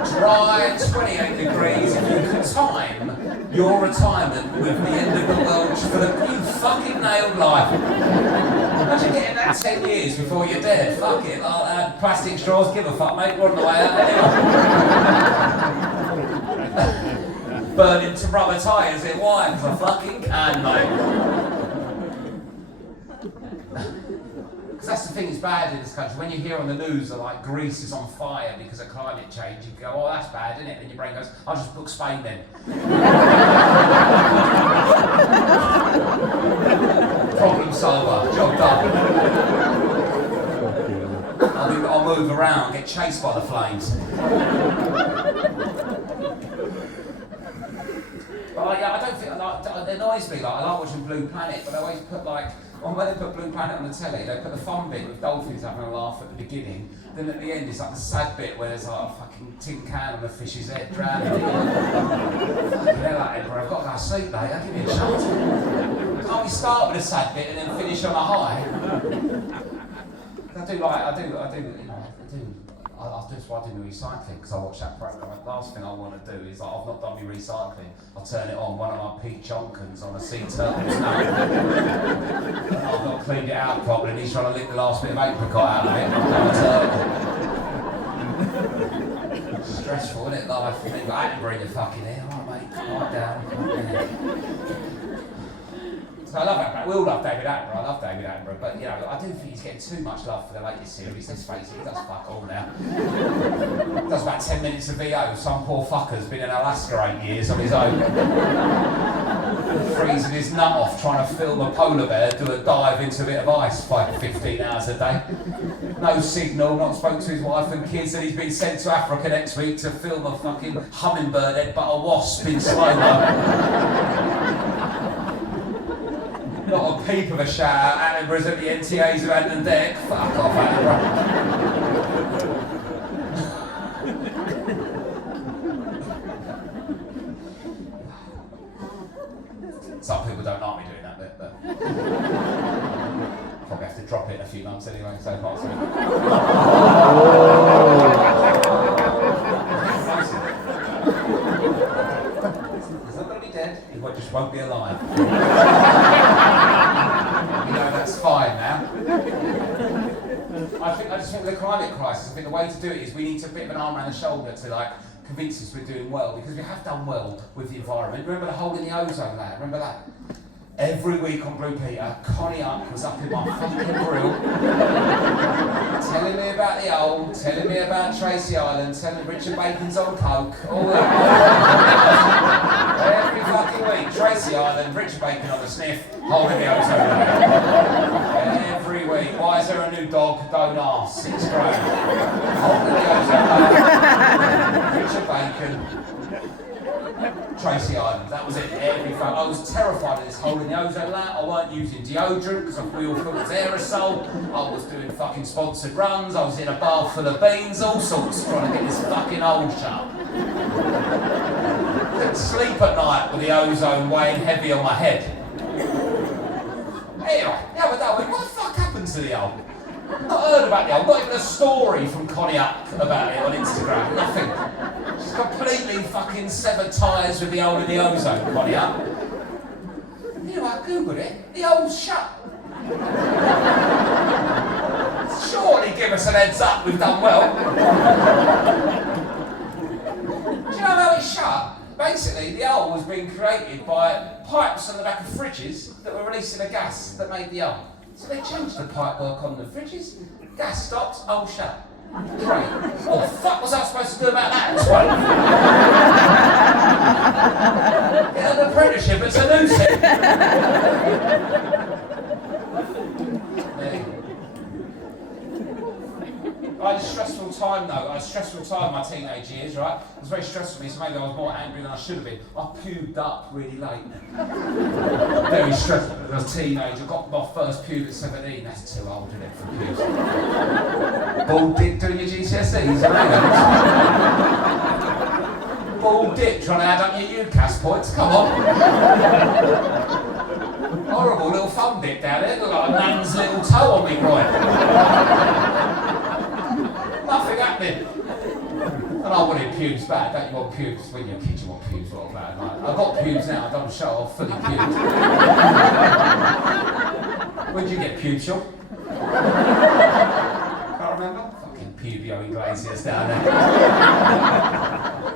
Dry, 28 degrees, if you could time Your retirement with the end of the world for the you fucking nailed life. Imagine getting that 10 years before you're dead. Fuck it. Plastic straws, give a fuck, mate. We're on the way out anyway. Burning to rubber tyres in wine for fucking can, mate. Because that's the thing that's bad in this country. When you hear on the news that like Greece is on fire because of climate change, you go, oh, that's bad, isn't it? And your brain goes, I'll just book Spain then. Problem solver, job done. I'll move around, get chased by the flames. But I don't think, it annoys me, I like watching Blue Planet, but they always put when they put Blue Planet on the telly, they put the fun bit with dolphins having a laugh at the beginning, then at the end it's like the sad bit where there's like a fucking tin can on the fish's head drowning. Fucking hell, like, Edinburgh, I've got to go to sleep, mate, give me a chance. Can't we start with a sad bit and then finish on a high? That's why I do my recycling, because I watch that programme. The last thing I want to do is, I've not done my recycling, I'll turn it on, one of my Pete Jonkins on a sea turtle's name. I've not cleaned it out properly, and he's trying to lick the last bit of apricot out of it, and I'm turtle. Stressful, isn't it, life? You've got Attenborough in your fucking ear, alright mate, quiet down. So I love Attenborough. We all love David Attenborough. I love David Attenborough, but I do think he's getting too much love for the latest series. Let's face it, he does fuck all now. Does about 10 minutes of VO. Some poor fucker's been in Alaska 8 years on his own, freezing his nut off trying to film a polar bear do a dive into a bit of ice for 15 hours a day. No signal, not spoke to his wife and kids, and he's been sent to Africa next week to film a fucking hummingbird head but a wasp in slow-mo. Not a peep of a shout out. Attenborough's at the NTAs of Adnan Deck. Fuck off, Attenborough. Some people don't like me doing that bit, but probably have to drop it in a few months anyway, so far so he's not going to be dead, he just won't be alive. That's fine now. I just think with the climate crisis, I think the way to do it is we need to put a bit of an arm around the shoulder to convince us we're doing well, because we have done well with the environment. Remember the hole in the ozone layer? Remember that? Every week on Blue Peter, Connie Up was up in my fucking grill, telling me about the old, telling me about Tracy Island, telling me Richard Bacon's on coke, all that. Every fucking week, Tracy Island, Richard Bacon on the sniff, hole in the ozone layer. Every week. Why is there a new dog? Don't ask. 6 grand. Hole in the ozone layer, Richard Bacon, Tracy Island, that was it, every time. I was terrified of this hole in the ozone layer. I weren't using deodorant because we all thought it was aerosol. I was doing fucking sponsored runs, I was in a bar full of beans, all sorts, trying to get this fucking hole shut. Couldn't sleep at night with the ozone weighing heavy on my head. Anyway, the other day I went, what the fuck happened to the hole? Not heard about the hole, not even a story from Connie Up about it on Instagram, nothing. She's completely fucking severed ties with the hole in the ozone, Connie Up. You know, I googled it, the hole's shut. Surely give us an heads up, we've done well. Do you know how it's shut? Basically, the hole was being created by pipes on the back of fridges that were releasing a gas that made the hole. So they changed the pipework on the fridges, gas stopped, hole shut. Great. What the fuck was I supposed to do about that at 12? Get an apprenticeship, it's a new thing. I had a stressful time though. I had a stressful time in my teenage years, right? It was very stressful for me, so maybe I was more angry than I should have been. I pubed up really late. Very stressful. I was a teenager, got my first pube at 17. That's too old, isn't it, for pubes? Bald dick doing your GCSEs, bald dick trying to add up your UCAS points, come on. Horrible little fun bit down there, look like a man's little toe on me groin. Nothing happening. I And I wanted pubes back. Don't you want pubes? When you're a kid, you want pubes. What about it? I've got pubes now. I don't show off fully pubes. When did you get pubes, Sean? Can't remember. Fucking Pubio Iglesias down there.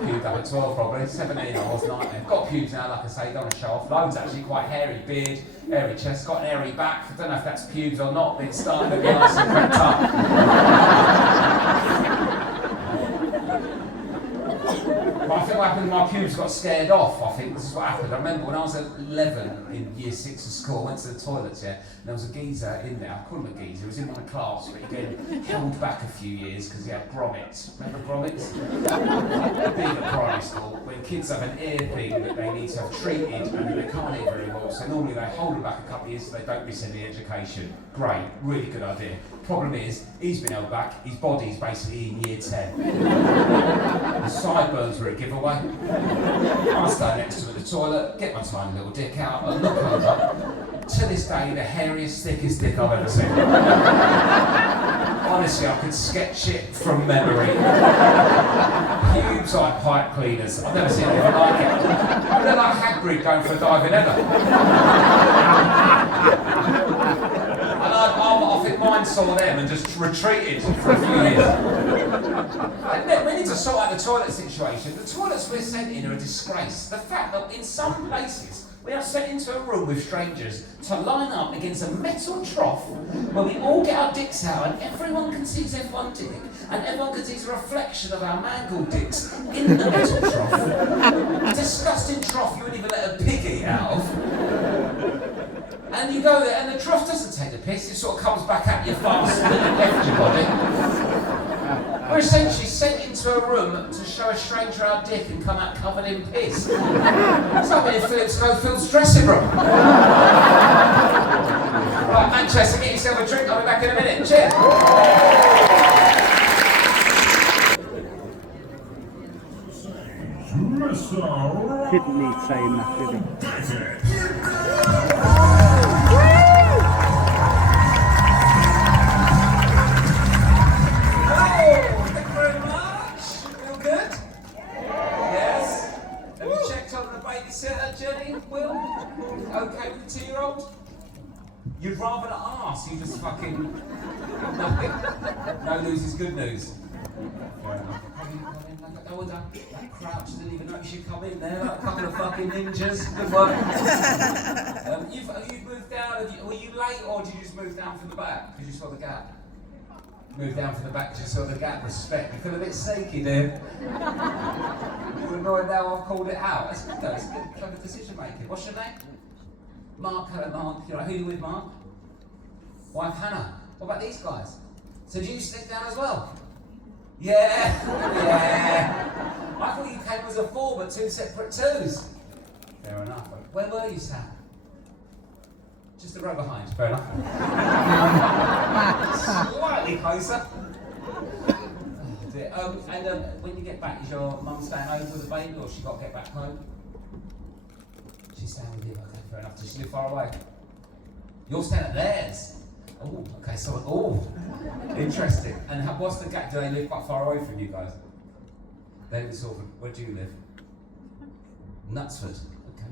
Pubed up at 12 probably. 17 I was, 19. Got pubes now, like I say. Don't want to show off. Loads actually. Quite hairy beard, hairy chest. Got an hairy back. I don't know if that's pubes or not, but it's starting to be nice and cracked up. But I think what happened, my pubes got scared off, I think. This is what happened. I remember when I was 11 in year 6 of school, I went to the toilets, yeah, and there was a geezer in there. I call him a geezer, he was in my class, but he got held back a few years because he had grommets. Remember grommets? Being at primary school, when kids have an ear thing that they need to have treated and they can't hear very well, so normally they hold them back a couple of years so they don't miss any education. Great, really good idea. Problem is, he's been held back, his body's basically in year 10. The sideburns were a giveaway. I stand next to him at the toilet, get my tiny little dick out, and look over. To this day, the hairiest, thickest dick I've ever seen. Honestly, I could sketch it from memory. Pubes like pipe cleaners. I've never seen anything like it. I look like Hagrid going for a dive in heather. I think mine saw them and just retreated for a few years. We need to sort out the toilet situation. The toilets we're sent in are a disgrace. The fact that in some places we are sent into a room with strangers to line up against a metal trough where we all get our dicks out and everyone can see everyone dick and everyone can see a reflection of our mangled dicks in the metal trough. A disgusting trough you wouldn't even let a pig eat out of. And you go there, and the trough doesn't take the piss, it sort of comes back at you faster than it left your body. We're essentially sent into a room to show a stranger our dick and come out covered in piss. It's like being in Philip Schofield's dressing room. Right, Manchester, get yourself a drink, I'll be back in a minute. Cheers! Didn't need saying that, did he? Okay with the 2-year-old? You'd rather not ask, you just fucking nothing. No news is good news. Fair enough. Oh, that crouch didn't even notice you come in there, like a couple of fucking ninjas. Good work. You've moved down, were you late or did you just move down from the back? Because you saw the gap? Moved down from the back because you saw the gap. Respect. You feel a bit sneaky there. You're annoyed now I've called it out. That's good though, it's good, clever decision making. What's your name? Mark, hello Mark. You're like, who are you with, Mark? Wife Hannah. What about these guys? So do you stick down as well? Yeah, yeah. I thought you came as a 4 but 2 separate 2s. Fair enough. Where were you, Sam? Just the row behind. Fair enough. Slightly closer. Oh dear. And when you get back, is your mum staying over with the baby or she got to get back home? She's staying with you. Okay, fair enough. Does she live far away? You're staying at theirs. Oh, okay, so, interesting. And what's the gap? Do they live quite far away from you guys? They live in Salford. Where do you live? Knutsford. Okay.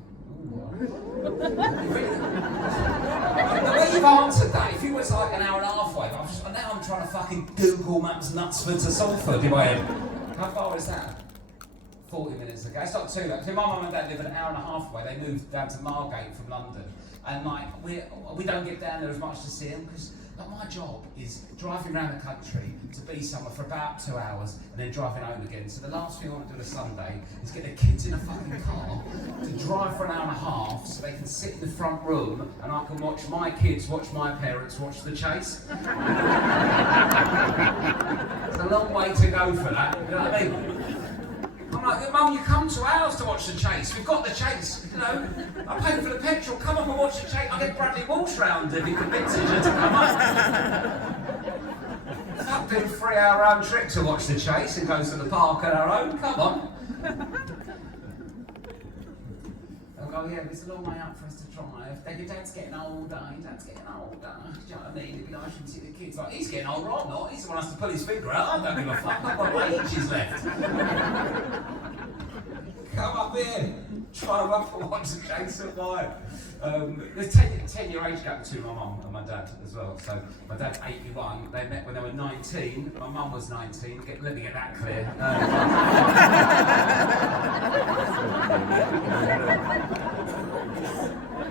The way you've answered that, if you was like an hour and a half away, now I'm trying to fucking Google Maps Knutsford to Salford in my head. How far is that? 40 minutes ago. It's not too long. So my mum and dad live an hour and a half away. They moved down to Margate from London. And like we don't get down there as much to see them because like, my job is driving around the country to be somewhere for about 2 hours and then driving home again. So the last thing I want to do on a Sunday is get the kids in a fucking car to drive for an hour and a half so they can sit in the front room and I can watch my kids watch my parents watch The Chase. It's a long way to go for that, you know what I mean? I'm like, Mum, you come to ours to watch The Chase. We've got The Chase, you know. I paid for the petrol. Come up and watch The Chase. I'll get Bradley Walsh round if he convinces you to come up. Fuck doing a 3-hour round trip to watch The Chase and goes to the park on our own. Come on. go, yeah, it's a long way up for us to drive. Your dad's getting older, your dad's getting older. Do you know what I mean? It'd be nice to see the kids. Like, he's getting older, I'm not. He's the one who has to pull his finger out. I don't give a fuck. I've got ages left. Come up here. Try to run for once and chase a fire. There's 10-year age gap between my mum and my dad as well. So my dad's 81. They met when they were 19. My mum was 19. Let me get that clear.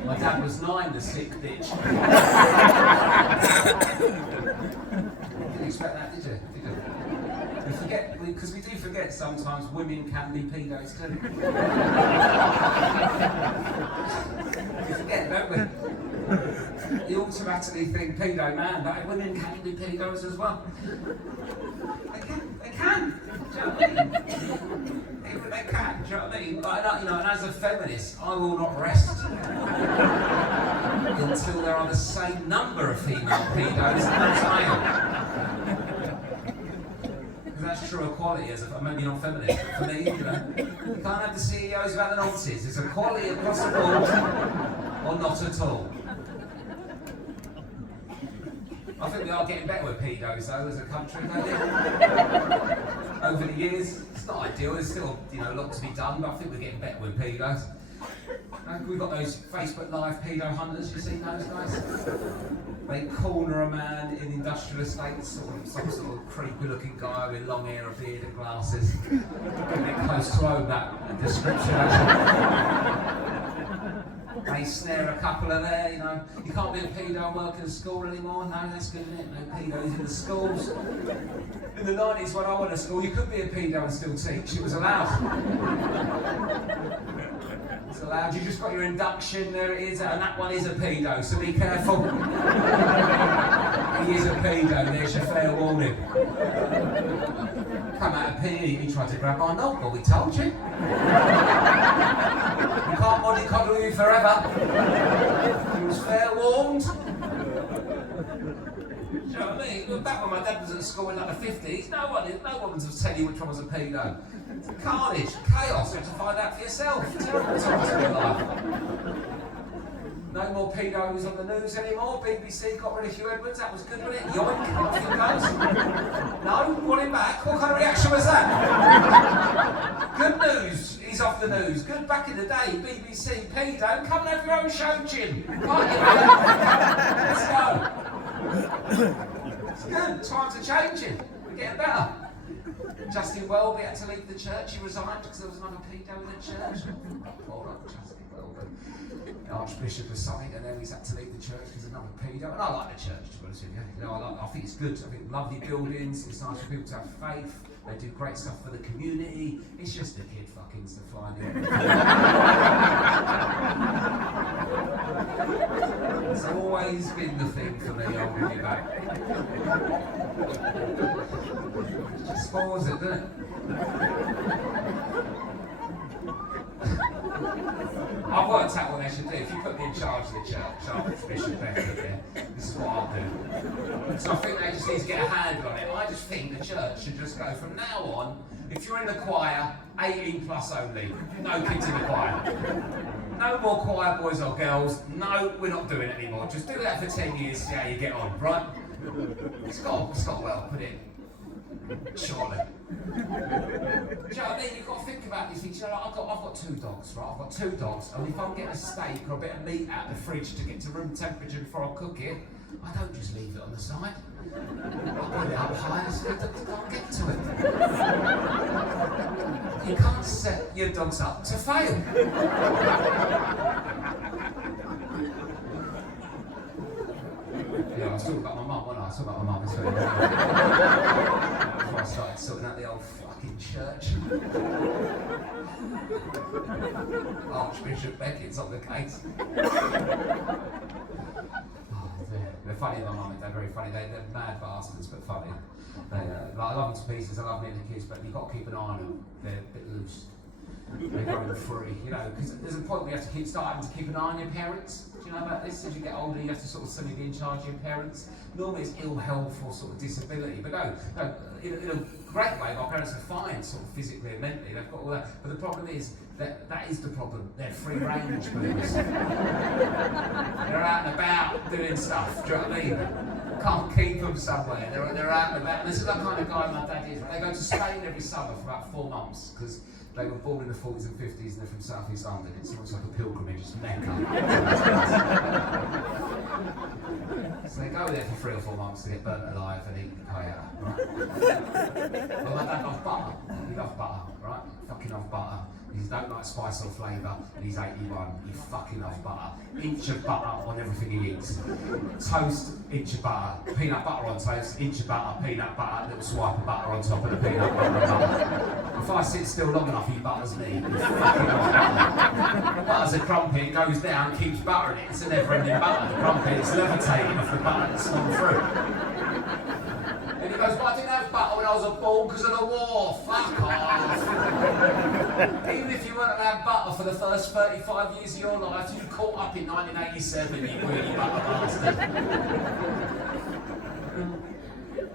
My dad was 9, the sick bitch. Didn't expect that, did you? We forget, because we do forget sometimes women can be pedos too. We forget, don't we? You automatically think pedo man, but women can be pedos as well. They can. Do you know what I mean? They can, do you know what I mean? Like, and as a feminist, I will not rest until there are the same number of female pedos as male. That's true equality as maybe not feminist, but for me, you can't have the CEOs who have the nonsense. It's equality across the board, or not at all. I think we are getting better with pedos though as a country, don't we? Over the years, it's not ideal. There's still a lot to be done, but I think we're getting better with pedos. We've got those Facebook Live pedo hunters. You seen those guys? They corner a man in industrial estates, some sort of creepy-looking guy with long hair, a beard, and glasses. Getting it close to home, that description. They snare a couple of there, You can't be a pedo and work in a school anymore. No, that's good, isn't it? No pedos in the schools. In the 90s, when I went to school, you could be a pedo and still teach. It was allowed. It's allowed. You just got your induction, there it is, and that one is a pedo, so be careful. He is a pedo, there's your fair warning. Come out of PE, he tried to grab my knob, well, we told you. We can't mollycoddle you forever. He was fair warned. Do you know what I mean? Look back when my dad was at school in like the 50s, no one was telling you which one was a pedo. Carnage, chaos, you have to find out for yourself. Terrible times in your life. No more pedos on the news anymore. BBC got rid of Hugh Edwards, that was good, wasn't it? Yoink, off he goes. No, want him back? What kind of reaction was that? Good news, he's off the news. Good back in the day, BBC, pedo, come and have your own show, Jim. Can't you, mate? Let's go. It's good, times are changing. We're getting better. Justin Welby had to leave the church. He resigned because there was another pedo in the church. Poor old Justin Welby, Archbishop of something, and then he's had to leave the church because another pedo. And I like the church, to be honest with you. I think it's good. I think lovely buildings. It's nice for people to have faith. They do great stuff for the community. It's just the kid fuckings to fly in. It's always been the thing for me. I'll bring it back. It just spoils it, doesn't it? I've worked out what they should do. If you put me in charge of the church, Archbishop Beckett, this is what I'll do. So I think they just need to get a handle on it. I just think the church should just go from now on, if you're in the choir, 18 plus only. No kids in the choir. No more choir boys or girls. No, we're not doing it anymore. Just do that for 10 years, see how you get on, right? It's got well put in. Surely. Do you know what I mean? You've got to think about these things. I've got 2 dogs, right? I've got 2 dogs, and if I'm getting a steak or a bit of meat out of the fridge to get to room temperature before I cook it, I don't just leave it on the side. I put it up higher so the dogs can't get to it. You can't set your dogs up to fail. Yeah, I was talking about my mum, wasn't I? I was talking about my mum as well. Before I started sorting out the old fucking church. Archbishop Beckett's on the case. They're funny, my mum and dad, very funny. They're mad bastards, but funny. I love them to pieces, I love me and the kids, but you've got to keep an eye on them. They're a bit loose. They're going free, you know, because there's a point where you have to start having to keep an eye on your parents. Do you know about this? As you get older, you have to sort of suddenly be in charge of your parents. Normally it's ill health or sort of disability, but no, in a great way, my parents are fine, sort of physically and mentally, they've got all that. But the problem is that is the problem. They're free range boomers. They're out and about doing stuff, do you know what I mean? Can't keep them somewhere. They're out and about. And this is the kind of guy my dad is. They go to Spain every summer for about 4 months because they were born in the 40s and 50s and they're from South East London. It's almost like a pilgrimage, it's Mecca. So they go there for 3 or 4 months to get burnt alive and eat paella, right? Well, my dad loves butter. He loves butter, right? Fucking loves butter. He don't like spice or flavour, and he's 81. He fucking loves butter. Inch of butter on everything he eats. Toast, inch of butter. Peanut butter on toast, inch of butter, peanut butter, little swipe of butter on top of the peanut butter and butter. If I sit still long enough, he butters me. He fucking loves butter. Butters a crumpet, it goes down, keeps buttering it. It's a never-ending butter. The crumpet is levitating off the butter that's gone through. And he goes, well, I didn't have butter when I was born because of the war. Fuck off. Even if you weren't allowed butter for the first 35 years of your life, you caught up in 1987, you really butter bastard.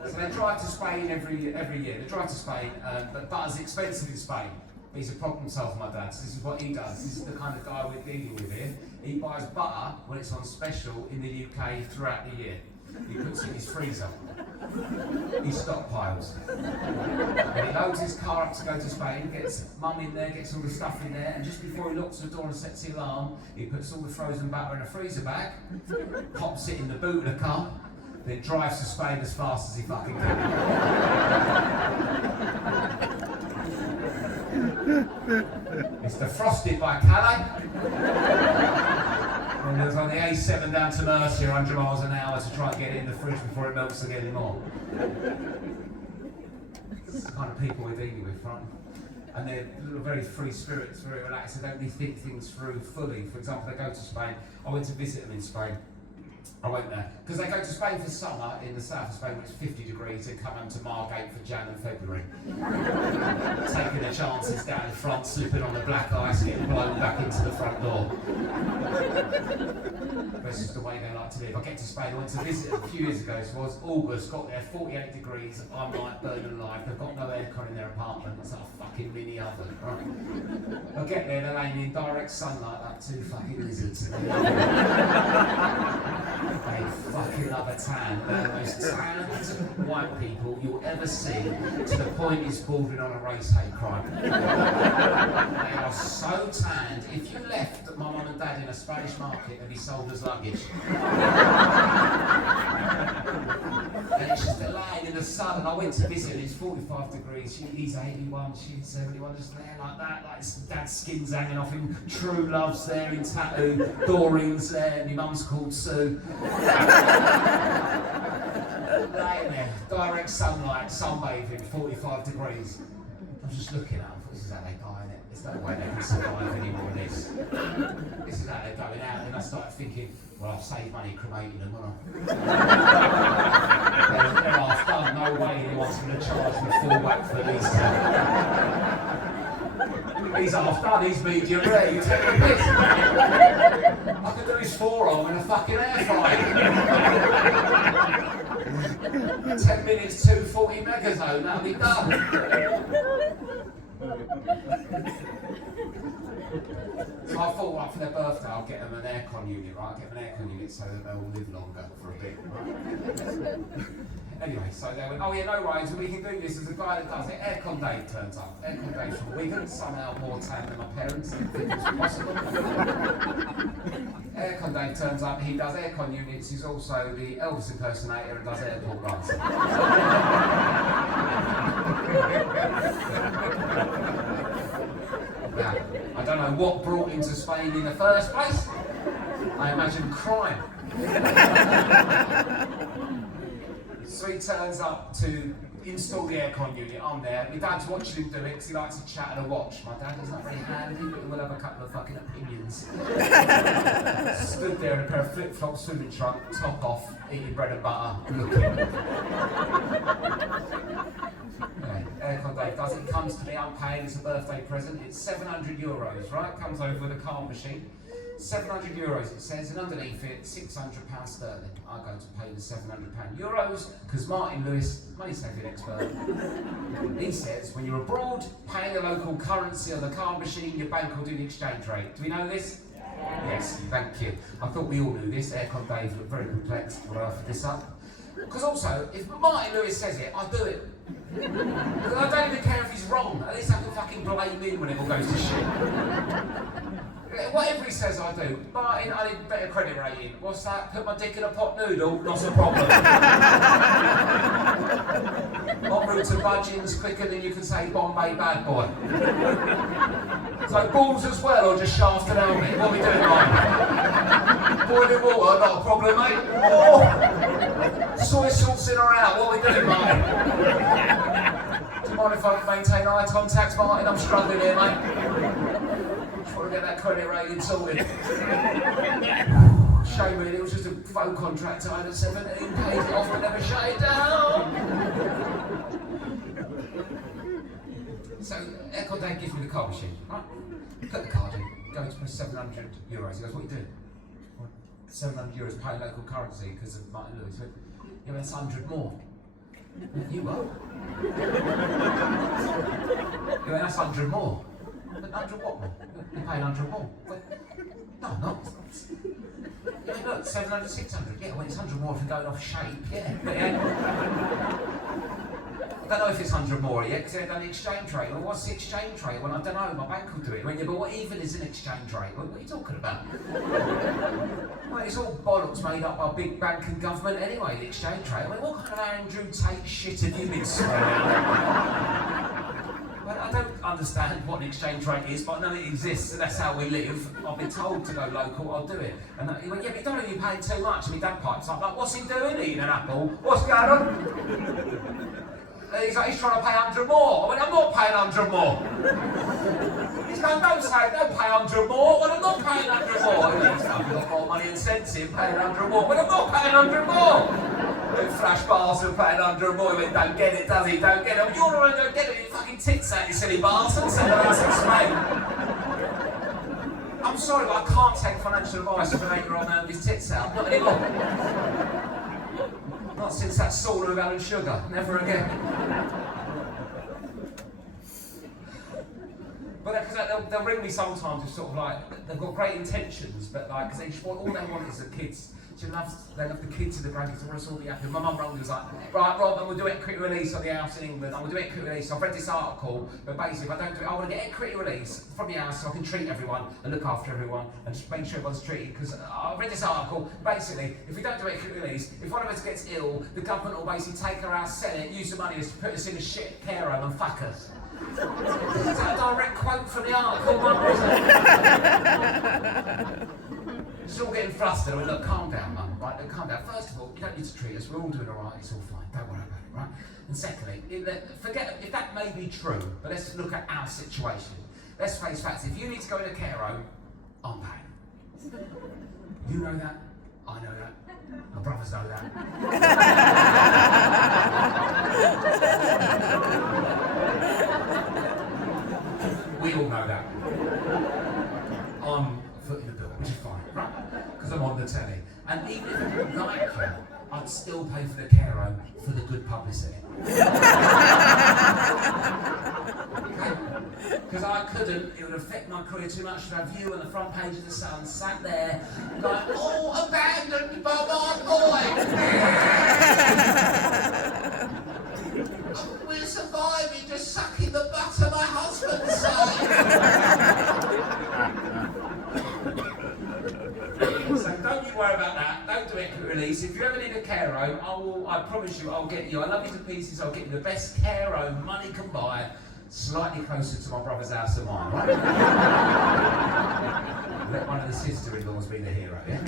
So they drive to Spain every year. They drive to Spain, but butter's expensive in Spain. But he's a problem solver, my dad. So this is what he does. This is the kind of guy we're dealing with here. He buys butter when it's on special in the UK throughout the year. He puts it in his freezer. He stockpiles. And he loads his car up to go to Spain, gets mum in there, gets all the stuff in there, and just before he locks the door and sets the alarm, he puts all the frozen butter in a freezer bag, pops it in the boot of the car, then drives to Spain as fast as he fucking can. It's defrosted by Calais. And there's on the A7 down to Mercia, 100 miles an hour to try and get it in the fridge before it melts again anymore. It's the kind of people we're dealing with, right? And they're very free spirits, very relaxed. They don't really think things through fully. For example, they go to Spain. I went to visit them in Spain. I went there because they go to Spain for summer in the south of Spain when it's 50 degrees and come home to Margate for Jan and February. Taking their chances down in front, slipping on the black ice, getting blown back into the front door. That's just the way they like to live. I get to Spain, I went to visit a few years ago, it was August, got there 48 degrees, I'm like burning alive, they've got no aircon in their apartment, it's like a fucking mini oven, right? I get there, they're laying in direct sunlight like 2 fucking lizards. They fucking love a tan. They're the most tanned white people you'll ever see, to the point it's bordering on a race hate crime. They are so tanned, if you left my mum and dad in a Spanish market, they'd be sold as luggage. And it's just lying in the sun, and I went to visit, and it's 45 degrees, he's 81, she's 71, just there like that, like his dad's skin's hanging off him, true love's there in tattoo, Doreen's there, my mum's called Sue. Laying there, direct sunlight, sunbathing, 45 degrees. I was just looking at them, I thought, this is how they die, innit? There's no way they can survive any more of this. This is how they're going out, and I started thinking, well, I've saved money cremating them, won't I? They're half done, no way anyone's going to charge me full whack for these two. He's half done, he's medium rare, you take the piss. I could do his forearm in a fucking air fryer. 10 minutes, 240 megazone, that'll be done. So I thought, right, for their birthday, I'll get them an aircon unit, right? I'll get them an aircon unit so that they'll live longer for a bit, right? Anyway, so they went, oh yeah, no worries, we can do this. There's a guy that does it. Aircon Dave turns up. Aircon Dave's from Wigan, somehow more tan than my parents. Didn't think it was possible. Aircon Dave turns up, he does aircon units. He's also the Elvis impersonator and does airport runs. Now, I don't know what brought him to Spain in the first place. I imagine crime. So he turns up to install the aircon unit. I'm there. My dad's watching him do it because he likes to chat and a watch. My dad is not very handy, but we'll have a couple of fucking opinions. Stood there in a pair of flip-flop swimming trunk, top off, eating bread and butter, looking. Aircon Dave does it. He comes to me, I'm paying, it's a birthday present. It's €700, right? Comes over with a card machine. €700 it says, and underneath it, £600 sterling. I go to pay the €700 because Martin Lewis, money saving expert, he says when you're abroad, paying a local currency on the card machine, your bank will do the exchange rate. Do we know this? Yes, thank you. I thought we all knew this. Aircon Dave looked very perplexed when I offered this up. Because also, if Martin Lewis says it, I do it. Because I don't even care if he's wrong. At least I can fucking blame him when it all goes to shit. Whatever he says, I do. Martin, I need better credit rating. What's that? Put my dick in a pot noodle? Not a problem. En route to Budgeons quicker than you can say Bombay bad boy. So balls as well, or just shaft and helmet? What are we doing, Martin? Boiling water, not a problem, mate. Oh! Soy sauce in or out? What are we doing, Martin? Do you mind if I maintain eye contact, Martin? I'm struggling here, mate. Just want to get that credit rating sorted. Shame really, it was just a phone contract I had at 17, paid it off but never shut it down. So, Aircon Dave gives me the card machine, right? Put the card in, go to press €700. He goes, what are you doing? €700 paying local currency because of Martin Lewis. Yeah, that's 100 more. You what? Yeah, that's 100 more. 100 what more? You're paying 100 more. Wait, no, I'm not. Yeah, look, 700, 600. Yeah, well, it's 100 more if you're going off shape, yeah. But, yeah. I don't know if it's 100 more yet because they've done the exchange rate. Well, what's the exchange rate? Well, I don't know, my bank will do it. Well, yeah, but what even is an exchange rate? What are you talking about? Well, it's all bollocks made up by big bank and government anyway, the exchange rate. I mean, what kind of Andrew Tate shit have you been swearing? Well, I don't understand what an exchange rate is, but I know it exists and that's how we live. I've been told to go local, I'll do it. And he went, yeah, but you don't know you're paying too much. And my dad pipes up, like, what's he doing eating an apple? What's going on? And he's like, he's trying to pay 100 more. I went, I'm not paying 100 more. He's going, don't say it, don't pay 100 more. Well, I'm not paying 100 more. And he's like, I've got more money and sense in paying 100 more. Well, I'm not paying 100 more. Them flash bastard paying 100 more. He went, don't get it, does he? Don't get it. You're the one who don't get it. You fucking tits out, you silly bastard. Said the last explain. I'm sorry, but I can't take financial advice from an 8-year-old man with his tits out. Not anymore. Not since that sauna with Alan Sugar. Never again. But they'll ring me sometimes with sort of like, they've got great intentions, but like, because all they want is the kids. They love the kids in the grandkids, they want us all to be happy. My mum rang me and was like, right, Rob, I'm going to do equity release on the house in England. I'm going to do equity release. I've read this article, but basically, if I don't do it, I want to get equity release from the house so I can treat everyone and look after everyone and just make sure everyone's treated. Because I've read this article, basically, if we don't do equity release, if one of us gets ill, the government will basically take our house, sell it, use the money to put us in a shit care home and fuck us. Is that a direct quote from the article, Mum? It's all getting flustered. I went, look, calm down, Mum. Right, look, calm down. First of all, you don't need to treat us. We're all doing all right. It's all fine. Don't worry about it, right? And secondly, forget if that may be true, but let's look at our situation. Let's face facts. If you need to go in a care home, I'm paying. You know that. I know that. My brothers know that. We all know that. I'm footing the bill, which is fine, right? Because I'm on the telly. And even if I didn't like you, I'd still pay for the care home for the good publicity. Because I couldn't, it would affect my career too much to have you on the front page of the Sun sat there like, oh, abandoned by my boy. We're surviving, just sucking the butt of my husband's side. So don't you worry about that. Don't do equity release. If you ever need a care home, I promise you, I'll get you. I love you to pieces. I'll get you the best care home money can buy, slightly closer to my brother's house than mine, right? Let one of the sister-in-laws be the hero, yeah?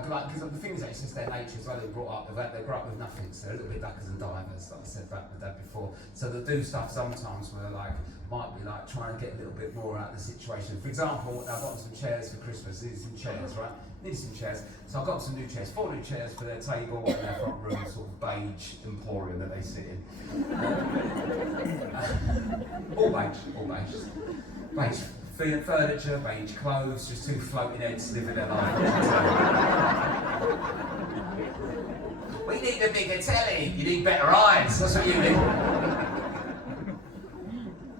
Because the thing is that it's just their nature as well. They grew up with nothing, so they're a little bit duckers and divers, like I said back with that before. So they'll do stuff sometimes where might be trying to get a little bit more out of the situation. For example, I got them some chairs for Christmas. Needed some chairs, right? Needed some chairs. So I got some new chairs, 4 new chairs for their table in their front room, sort of beige emporium that they sit in. All beige. Beige furniture, beige clothes, just 2 floating heads living their life. We need a bigger telly. You need better eyes. That's what you need.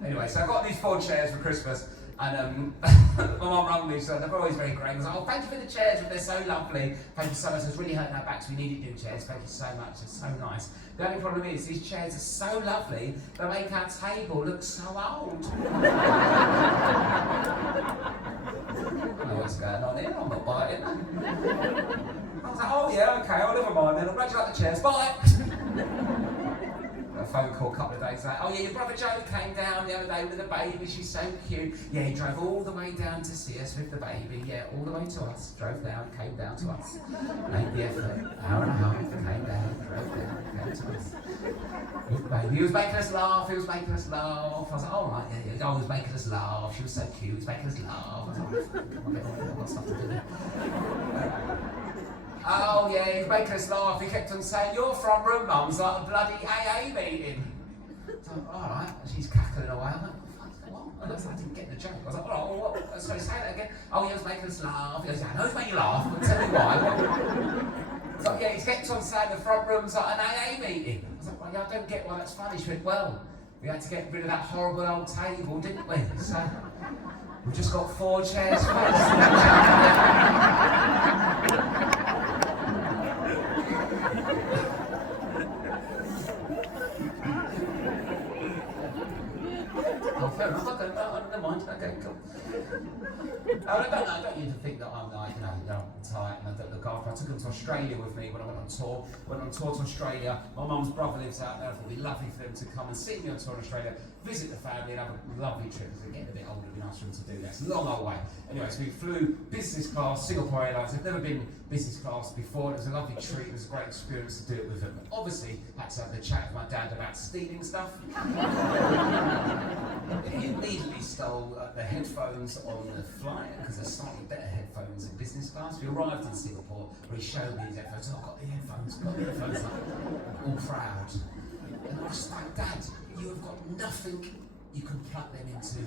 Anyway, so I got these 4 chairs for Christmas, and my mum rang me, so they're always very great. I was like, oh, thank you for the chairs, they're so lovely. Thank you so much, it's really hurting our backs, we needed new chairs, thank you so much, it's so nice. The only problem is, these chairs are so lovely, they make our table look so old. I don't know what's going on here, I'm not biting. I was like, oh yeah, okay, I'll never mind then, I'm glad you like the chairs, bye. A phone call a couple of days later. Oh yeah, your brother Joe came down the other day with the baby. She's so cute. Yeah, he drove all the way down to see us with the baby. Yeah, all the way to us. Drove down, came down to us. Made the effort. Hour and a half. Came down, drove down, came to us. With the baby. He was making us laugh. I was like, oh right, yeah. Oh, he was making us laugh. She was so cute. He was making us laugh. I was like, come on, I've got stuff to do. Oh yeah, he's making us laugh. He kept on saying, your front room, mum's like a bloody AA meeting. So, alright, she's cackling away. I'm like, what? I didn't get the joke. I was like, alright, well, what? So say that again. Oh, he was making us laugh. He goes, yeah, I know he's making you laugh, but tell me why. So yeah, he kept on saying the front room's like an AA meeting. I was like, well, yeah, I don't get why that's funny. She went, well, we had to get rid of that horrible old table, didn't we? So we just got 4 chairs first. Oh, fair enough. Okay, never mind. Okay, cool. I don't need to think that I'm tight and I don't look after. I took them to Australia with me when I went on tour. Went on tour to Australia. My mum's brother lives out there. I thought it'd be lovely for them to come and see me on tour in Australia, visit the family, and have a lovely trip. Because they're getting a bit older, it'd be nice for them to do that. It's a long old way. Anyway, so we flew business class, Singapore Airlines. I've never been business class before. It was a lovely treat. It was a great experience to do it with them. Obviously, had to have the chat with my dad about stealing stuff. He immediately stole the headphones on the flight, because they're slightly better headphones in business class. We arrived in Singapore, where he showed me his headphones. Oh, I've got the headphones, all proud. And I was just like, Dad, you have got nothing you can plug them into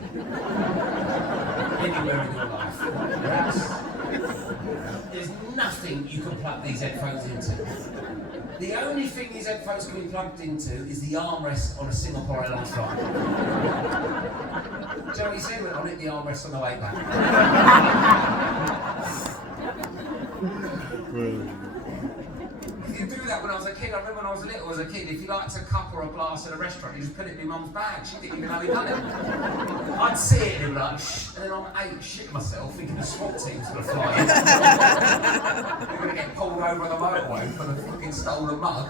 anywhere in your life. There's nothing you can plug these headphones into. The only thing these headphones can be plugged into is the armrest on a Singapore Airlines flight. Do you know what he said? I'll hit the armrest on the way back. You do that when I was a kid. I remember when I was little as a kid, if you liked a cup or a glass at a restaurant, you just put it in my mum's bag. She didn't even know he'd done it. I'd see it and be like, shh, and then I'm 8, shit myself, thinking the SWAT team's gonna fly in. They're gonna get pulled over on the motorway for the fucking stolen mug.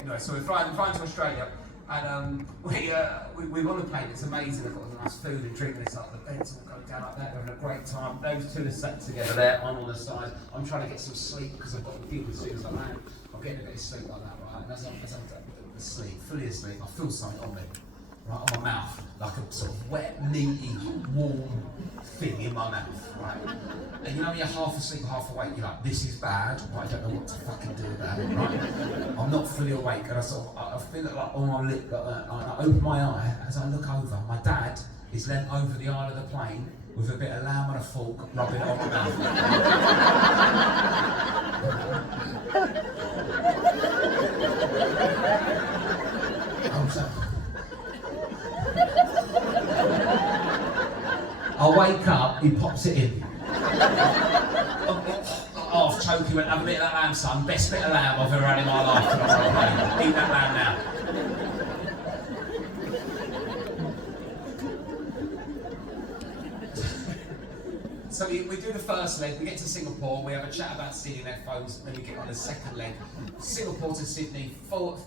Anyway, so we're flying to Australia, and we on the plane. It's amazing. They've got nice food and drink, and it's like the beds all going down like that. They're having a great time. Those two are sat together there. I'm on the side. I'm trying to get some sleep because I've got the feeling as soon as I land, I'm getting a bit of sleep like that, right? And as I'm asleep, fully asleep, I feel something on me, right on my mouth, like a sort of wet, meaty, warm thing in my mouth, right? And you know when you're half asleep, half awake, you're like, this is bad, but I don't know what to fucking do about it, right? I'm not fully awake, and I feel it like on my lip, and I open my eye, as I look over, my dad is leant over the aisle of the plane with a bit of lamb and a fork, rubbing it on my mouth. I wake up, he pops it in. Half choke, he went, have a bit of that lamb, son. Best bit of lamb I've ever had in my life. Eat that lamb now. So we do the first leg, we get to Singapore, we have a chat about Sydney and their phones, then we get on the second leg. Singapore to Sydney, 12,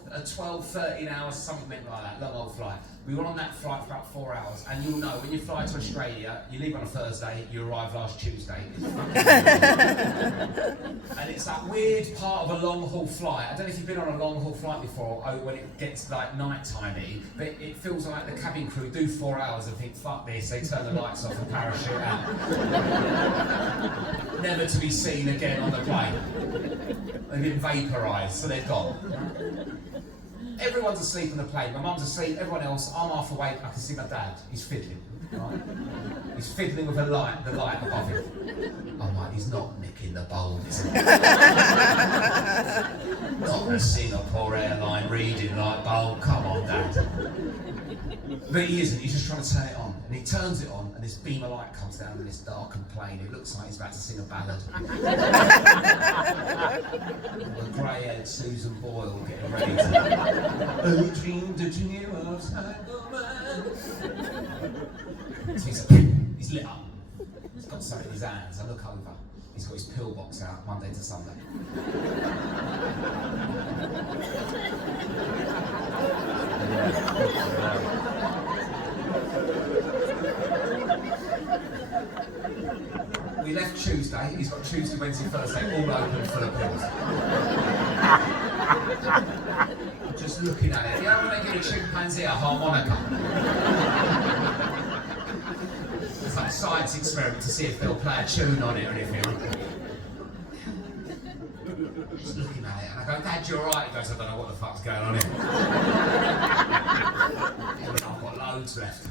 13 hours, something like that, long old flight. We were on that flight for about 4 hours, and you'll know, when you fly to Australia, you leave on a Thursday, you arrive last Tuesday. And it's that weird part of a long haul flight. I don't know if you've been on a long haul flight before, when it gets like night-timey, but it feels like the cabin crew do 4 hours and think, fuck this, they turn the lights off and parachute out. Never to be seen again on the plane. They've been vaporised, so they're gone. Everyone's asleep on the plane. My mum's asleep, everyone else, I'm half awake, I can see my dad. He's fiddling. Right? He's fiddling with the light above him. I'm like, he's not nicking the bulb, is he? Not a Singapore Airline reading light bulb, come on, Dad. But he isn't, he's just trying to turn it on. And he turns it on, and this beam of light comes down on this darkened plane. It looks like he's about to sing a ballad. The grey-haired Susan Boyle getting ready to... Oh, dreamed a dream of Sangleman. So he's lit up. He's got something in his hands. I look over. He's got his pillbox out Monday to Sunday. We left Tuesday. He's got Tuesday, Wednesday, Thursday all open full of pills. Just looking at it. You know when they give a chimpanzee a harmonica? It's like a science experiment to see if they'll play a tune on it or anything. Just looking at it, and I go, Dad, you alright? He goes, I don't know what the fuck's going on here. I've got loads left.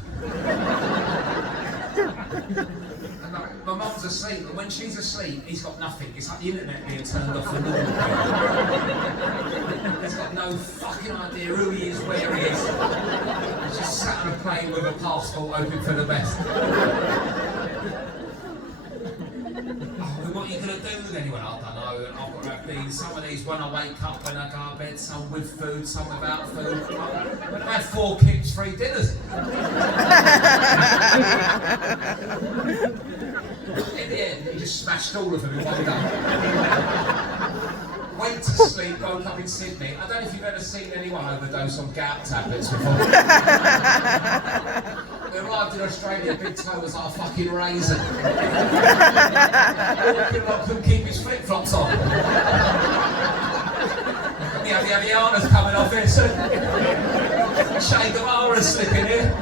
And like, my mum's asleep, and when she's asleep, he's got nothing. It's like the internet being turned off for normal people. He's got no fucking idea who he is, where he is. He's just sat on a plane with a passport hoping for the best. What are you going to do with anyone? I don't know. And I've got to have these, some of these when I wake up, when I go to bed, some with food, some without food. But I've had 4 kids, 3 dinners. In the end, he just smashed all of them in one day. Went to sleep, woke up in Sydney. I don't know if you've ever seen anyone overdose on gout tablets before. We arrived in Australia, Big Toe was like a fucking raisin. Couldn't keep his flip-flops on. The Aviana's coming off here soon. Che Guevara's slipping here.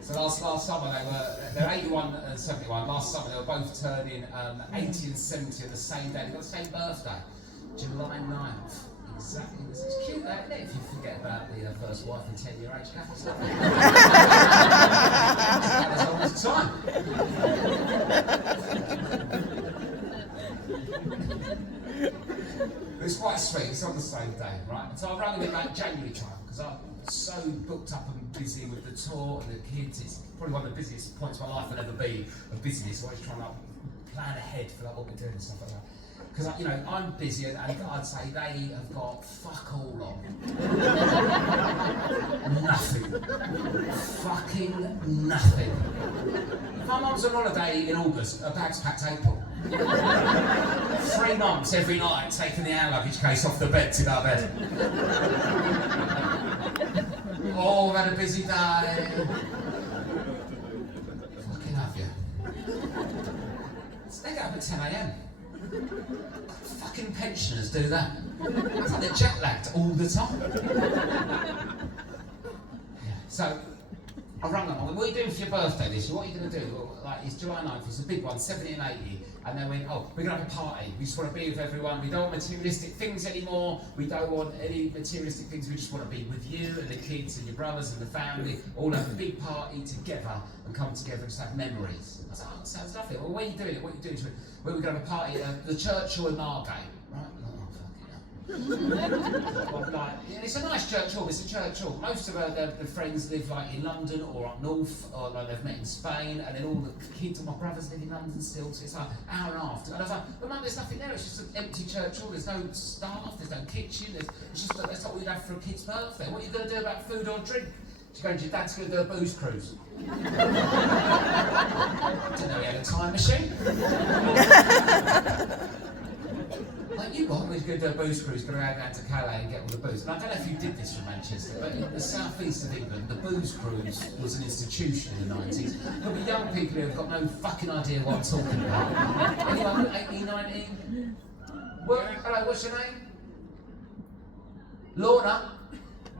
So last summer they're 81 and 71. Last summer they were both turning 80 and 70 on the same day. They got the same birthday, July 9th. Exactly. It's cute, that, isn't it? If you forget about the first wife and 10-year age gap or something. That's all the time. It's quite sweet. It's on the same day, right? And so I rang him about January time because I'm so booked up and busy with the tour and the kids. It's probably one of the busiest points of my life I'll ever be of busyness. Always trying to plan ahead for like what we're doing and stuff like that. Because I'm busy and I'd say they have got fuck all on. Nothing. Fucking nothing. My mum's on holiday in August, her bag's packed April. 3 months every night taking the hand luggage case off the bed to go to bed. Oh, I've had a busy day. Fucking have you. They get up at 10 a.m. Fucking pensioners do that. It's like they're jet lagged all the time. Yeah. So I rang them. I went, what are you doing for your birthday this year? What are you going to do? Well, like, it's July 9th, it's a big one, 70 and 80. And they went, oh, we're going to have a party. We just want to be with everyone. We don't want materialistic things anymore. We don't want any materialistic things. We just want to be with you and the kids and your brothers and the family. All have a big party together and come together and just have memories. I was like, oh, that sounds lovely. Well, where are you doing it? What are you doing? Well, we're going to have a party at the church or in Margate. Right? Oh, fucking hell. It's a nice church hall. It's a church hall. Most of the friends live like in London or up north, or like they've met in Spain, and then all the kids of my brothers live in London still. So it's like an hour and a half. And I was like, but Mum, there's nothing there. It's just an empty church hall. There's no staff. There's no kitchen. It's just that's what we'd have for a kid's birthday. What are you going to do about food or drink? She's going, your dad's going to do a booze cruise. I didn't know he had a time machine. Like, you what? We're going to do a booze cruise, going to go down to Calais and get all the booze. And I don't know if you did this from Manchester, but in the southeast of England, the booze cruise was an institution in the 90s. There'll be young people who have got no fucking idea what I'm talking about. Anyone 18, 19? Hello, what's your name? Lorna.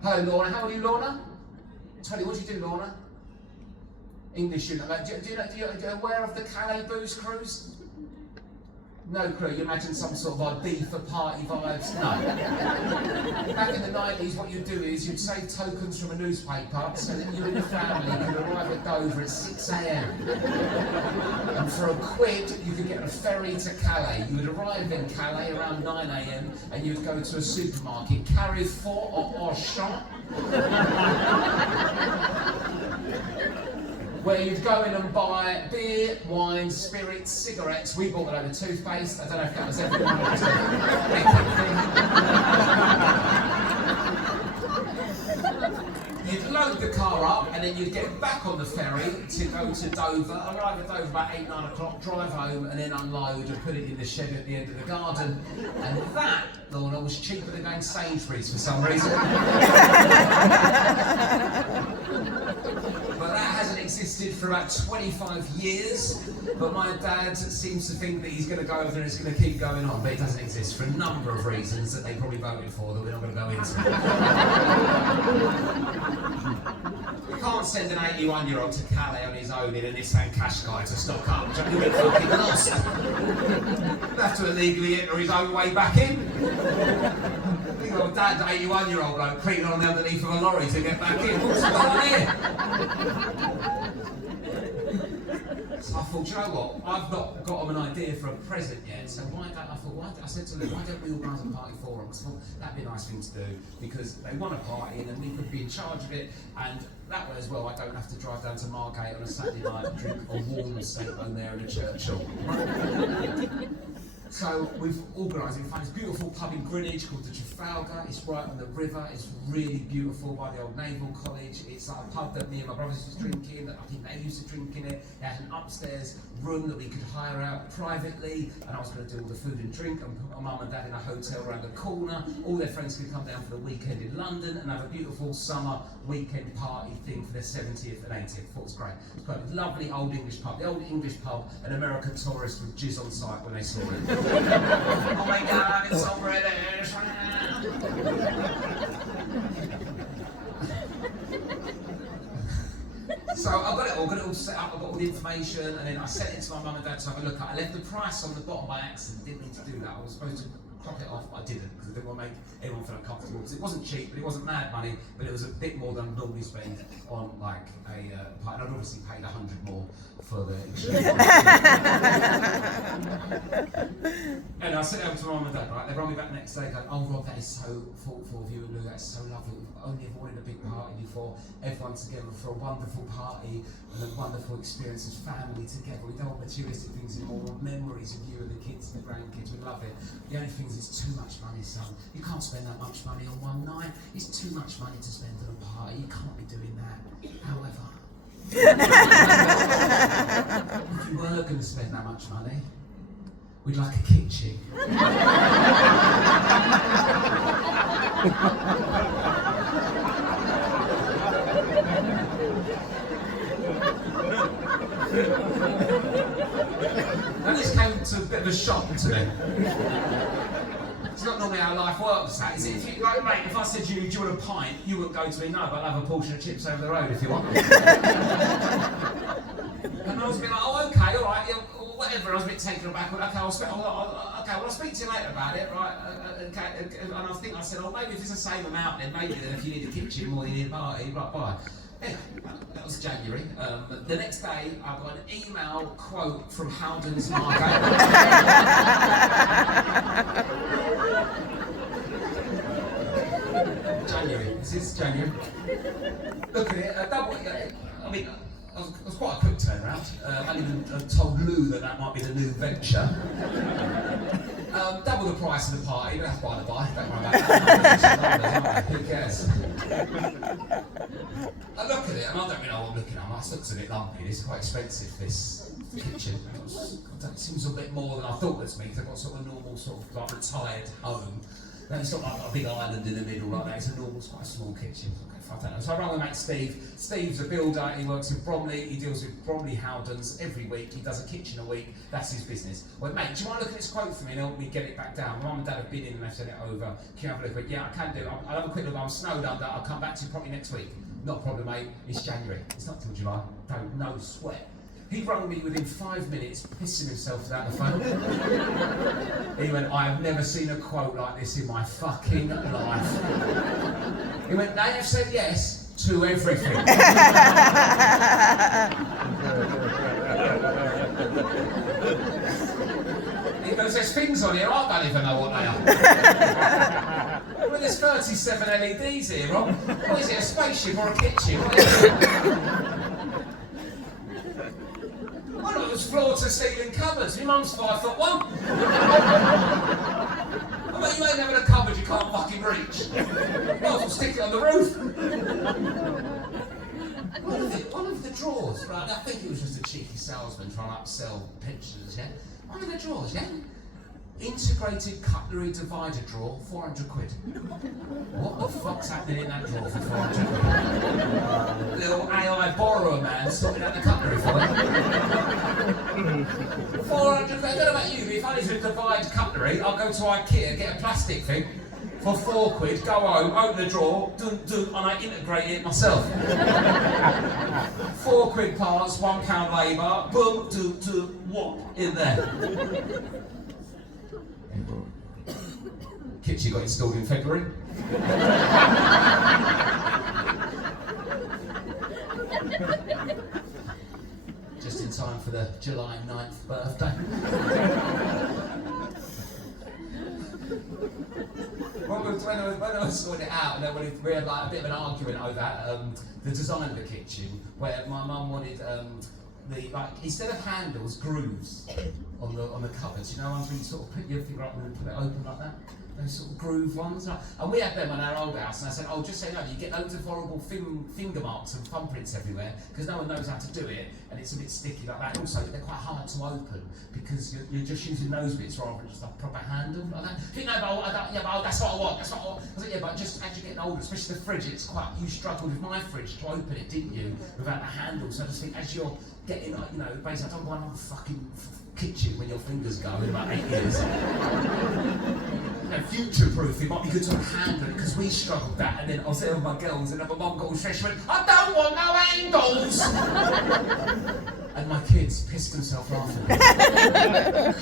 Hello, Lorna. How old are you, Lorna? 20. What do you do, Lorna? English student. Like, do you know aware of the Calais booze cruise? No clue. You imagine some sort of Ibiza party vibes? No. Back in the 90s, what you'd do is you'd save tokens from a newspaper so that you and your family could arrive at Dover at 6 a.m. And for £1, you could get a ferry to Calais. You would arrive in Calais around 9 a.m. and you'd go to a supermarket, Carrefour or Auchan, where you'd go in and buy beer, wine, spirits, cigarettes. We bought a load of toothpaste. I don't know if that was everyone. You'd load the car up and then you'd get back on the ferry to go to Dover, arrive at Dover about 8, 9 o'clock, drive home and then unload and put it in the shed at the end of the garden. And that, Lorna, was cheaper than going Sainsbury's for some reason. But that hasn't existed for about 25 years. But my dad seems to think that he's going to go over there and it's going to keep going on. But it doesn't exist for a number of reasons that they probably voted for that we're not going to go into. You can't send an 81-year-old to Calais on his own in a Nissan Qashqai to stock up. You'll get fucking lost. He'll have to illegally enter his own way back in. Think of Dad, 81-year-old bloke, creeping on the underneath of a lorry to get back in. What's going on here? So I thought, you know what? I've not got him an idea for a present yet. So I said to Luke, why don't we organise a party for him? Because I thought that'd be a nice thing to do because they want a party and then we could be in charge of it. And that way as well, I don't have to drive down to Margate on a Saturday night and drink a warm Saintman there in a church hall. So we've organised, we found this beautiful pub in Greenwich called the Trafalgar. It's right on the river. It's really beautiful by the old Naval College. It's like a pub that me and my brothers used to drink in, that I think they used to drink in it. It had an upstairs room that we could hire out privately, and I was going to do all the food and drink and put my mum and dad in a hotel around the corner. All their friends could come down for the weekend in London and have a beautiful summer weekend party thing for their 70th and 80th. I thought it was great. It was quite a lovely old English pub. The old English pub, an American tourist would jizz on sight when they saw it. Oh my God, it's so British. So I've got it all set up, I've got all the information, and then I sent it to my mum and dad to have a look at. I left the price on the bottom by accident, didn't need to do that. I was supposed to clock it off, but I didn't, because I didn't want to make everyone feel uncomfortable. Because it wasn't cheap, but it wasn't mad money, but it was a bit more than I normally spend on like a party. I'd obviously paid 100 more for the exchange. And I sent it over to my mum and dad, right? They brought me back the next day going, oh Rob, that is so thoughtful of you and Lou, that's so lovely. We've only ever wanted a big party before, everyone together for a wonderful party and a wonderful experience as family together. We don't want materialistic things anymore, memories of you and the kids and the grandkids, we love it. The only thing is it's too much money, son. You can't spend that much money on one night. It's too much money to spend on a party. You can't be doing that. However, if you were going to spend that much money, we'd like a kitchen. And this came to a bit of a shock to me. It's not normally how life works, that, is it? If you, like, mate, if I said to you, do you want a pint, you wouldn't go to me, no, but I'll have a portion of chips over the road if you want them. And I was a bit like, oh, okay, all right, whatever. I was a bit taken aback. Okay, I'll speak to you later about it, right? And I think I said, oh, maybe if it's the same amount, then maybe then if you need a kitchen more than you need a party, right, bye. Anyway, that was January. The next day, I got an email quote from Howden's Margate. expenses, January. Look at it, double. I mean, I was quite a quick turnaround. I even told Lou that might be the new venture. Double the price of the party, but that's by the by. Don't worry about that. Who cares? I look at it and I don't really know what I'm looking at. My looks a bit lumpy. This is quite expensive, this kitchen. It seems a bit more than I thought it was me, because I've got sort of a normal, sort of like retired home. Then it's not like a big island in the middle like that. It's a normal, quite a small kitchen. I don't know. So I rang my mate Steve. Steve's a builder. He works in Bromley. He deals with Bromley Howdens every week. He does a kitchen a week. That's his business. Well, mate, do you want to look at this quote for me and help me get it back down? My mum and dad have been in and they've sent it over. Can you have a look? But yeah, I can do. I'll have a quick look. I'm snowed under. I'll come back to you probably next week. Not a problem, mate. It's January. It's not till July. Don't no sweat. He rang me within 5 minutes, pissing himself down the phone. He went, I have never seen a quote like this in my fucking life. He went, they have said yes to everything. He goes, there's things on here, I don't even know what they are. Well, there's 37 LEDs here, Rob. What is it, a spaceship or a kitchen? What is it? One of them's floor-to-ceiling cupboards. My mum's 5'1". I bet you ain't having a cupboard you can't fucking reach. Might as well stick it on the roof. One of the drawers, right? I think it was just a cheeky salesman trying to upsell pensioners, yeah? One of the drawers, yeah? Integrated cutlery divider drawer, 400 quid. What the fuck's happening in that drawer for 400 quid? Little AI borrower man sorting out the cutlery for it. 400 quid. I don't know about you, but if I need to divide cutlery, I'll go to IKEA, get a plastic thing for 4 quid, go home, open the drawer, and I integrate it myself. 4 quid parts, £1 labour, boom, whop, in there. Kitchen got installed in February. Just in time for the July 9th birthday. When I sorted it out, and then we had like a bit of an argument over the design of the kitchen, where my mum wanted instead of handles, grooves on the cupboards. You know, ones where you sort of put your finger up and put it open like that. Those sort of groove ones. And we had them on our old house, and I said, oh, just so you know, you get loads of horrible finger marks and thumbprints everywhere, because no one knows how to do it, and it's a bit sticky like that. And also, they're quite hard to open, because you're just using those bits rather than just a proper handle like that. You know, but that's what I want, that's what I want. I said, yeah, but just as you're getting older, especially the fridge, you struggled with my fridge to open it, didn't you, without the handle. So I just think, as you're getting, you know, basically, I don't want a fucking kitchen when your fingers go in about 8 years. And future-proof, it might be good to handle it, because we struggled that, and then I was there with my girls, and then my mum got all stressed, she went, I don't want no handles! And my kids pissed themselves laughing.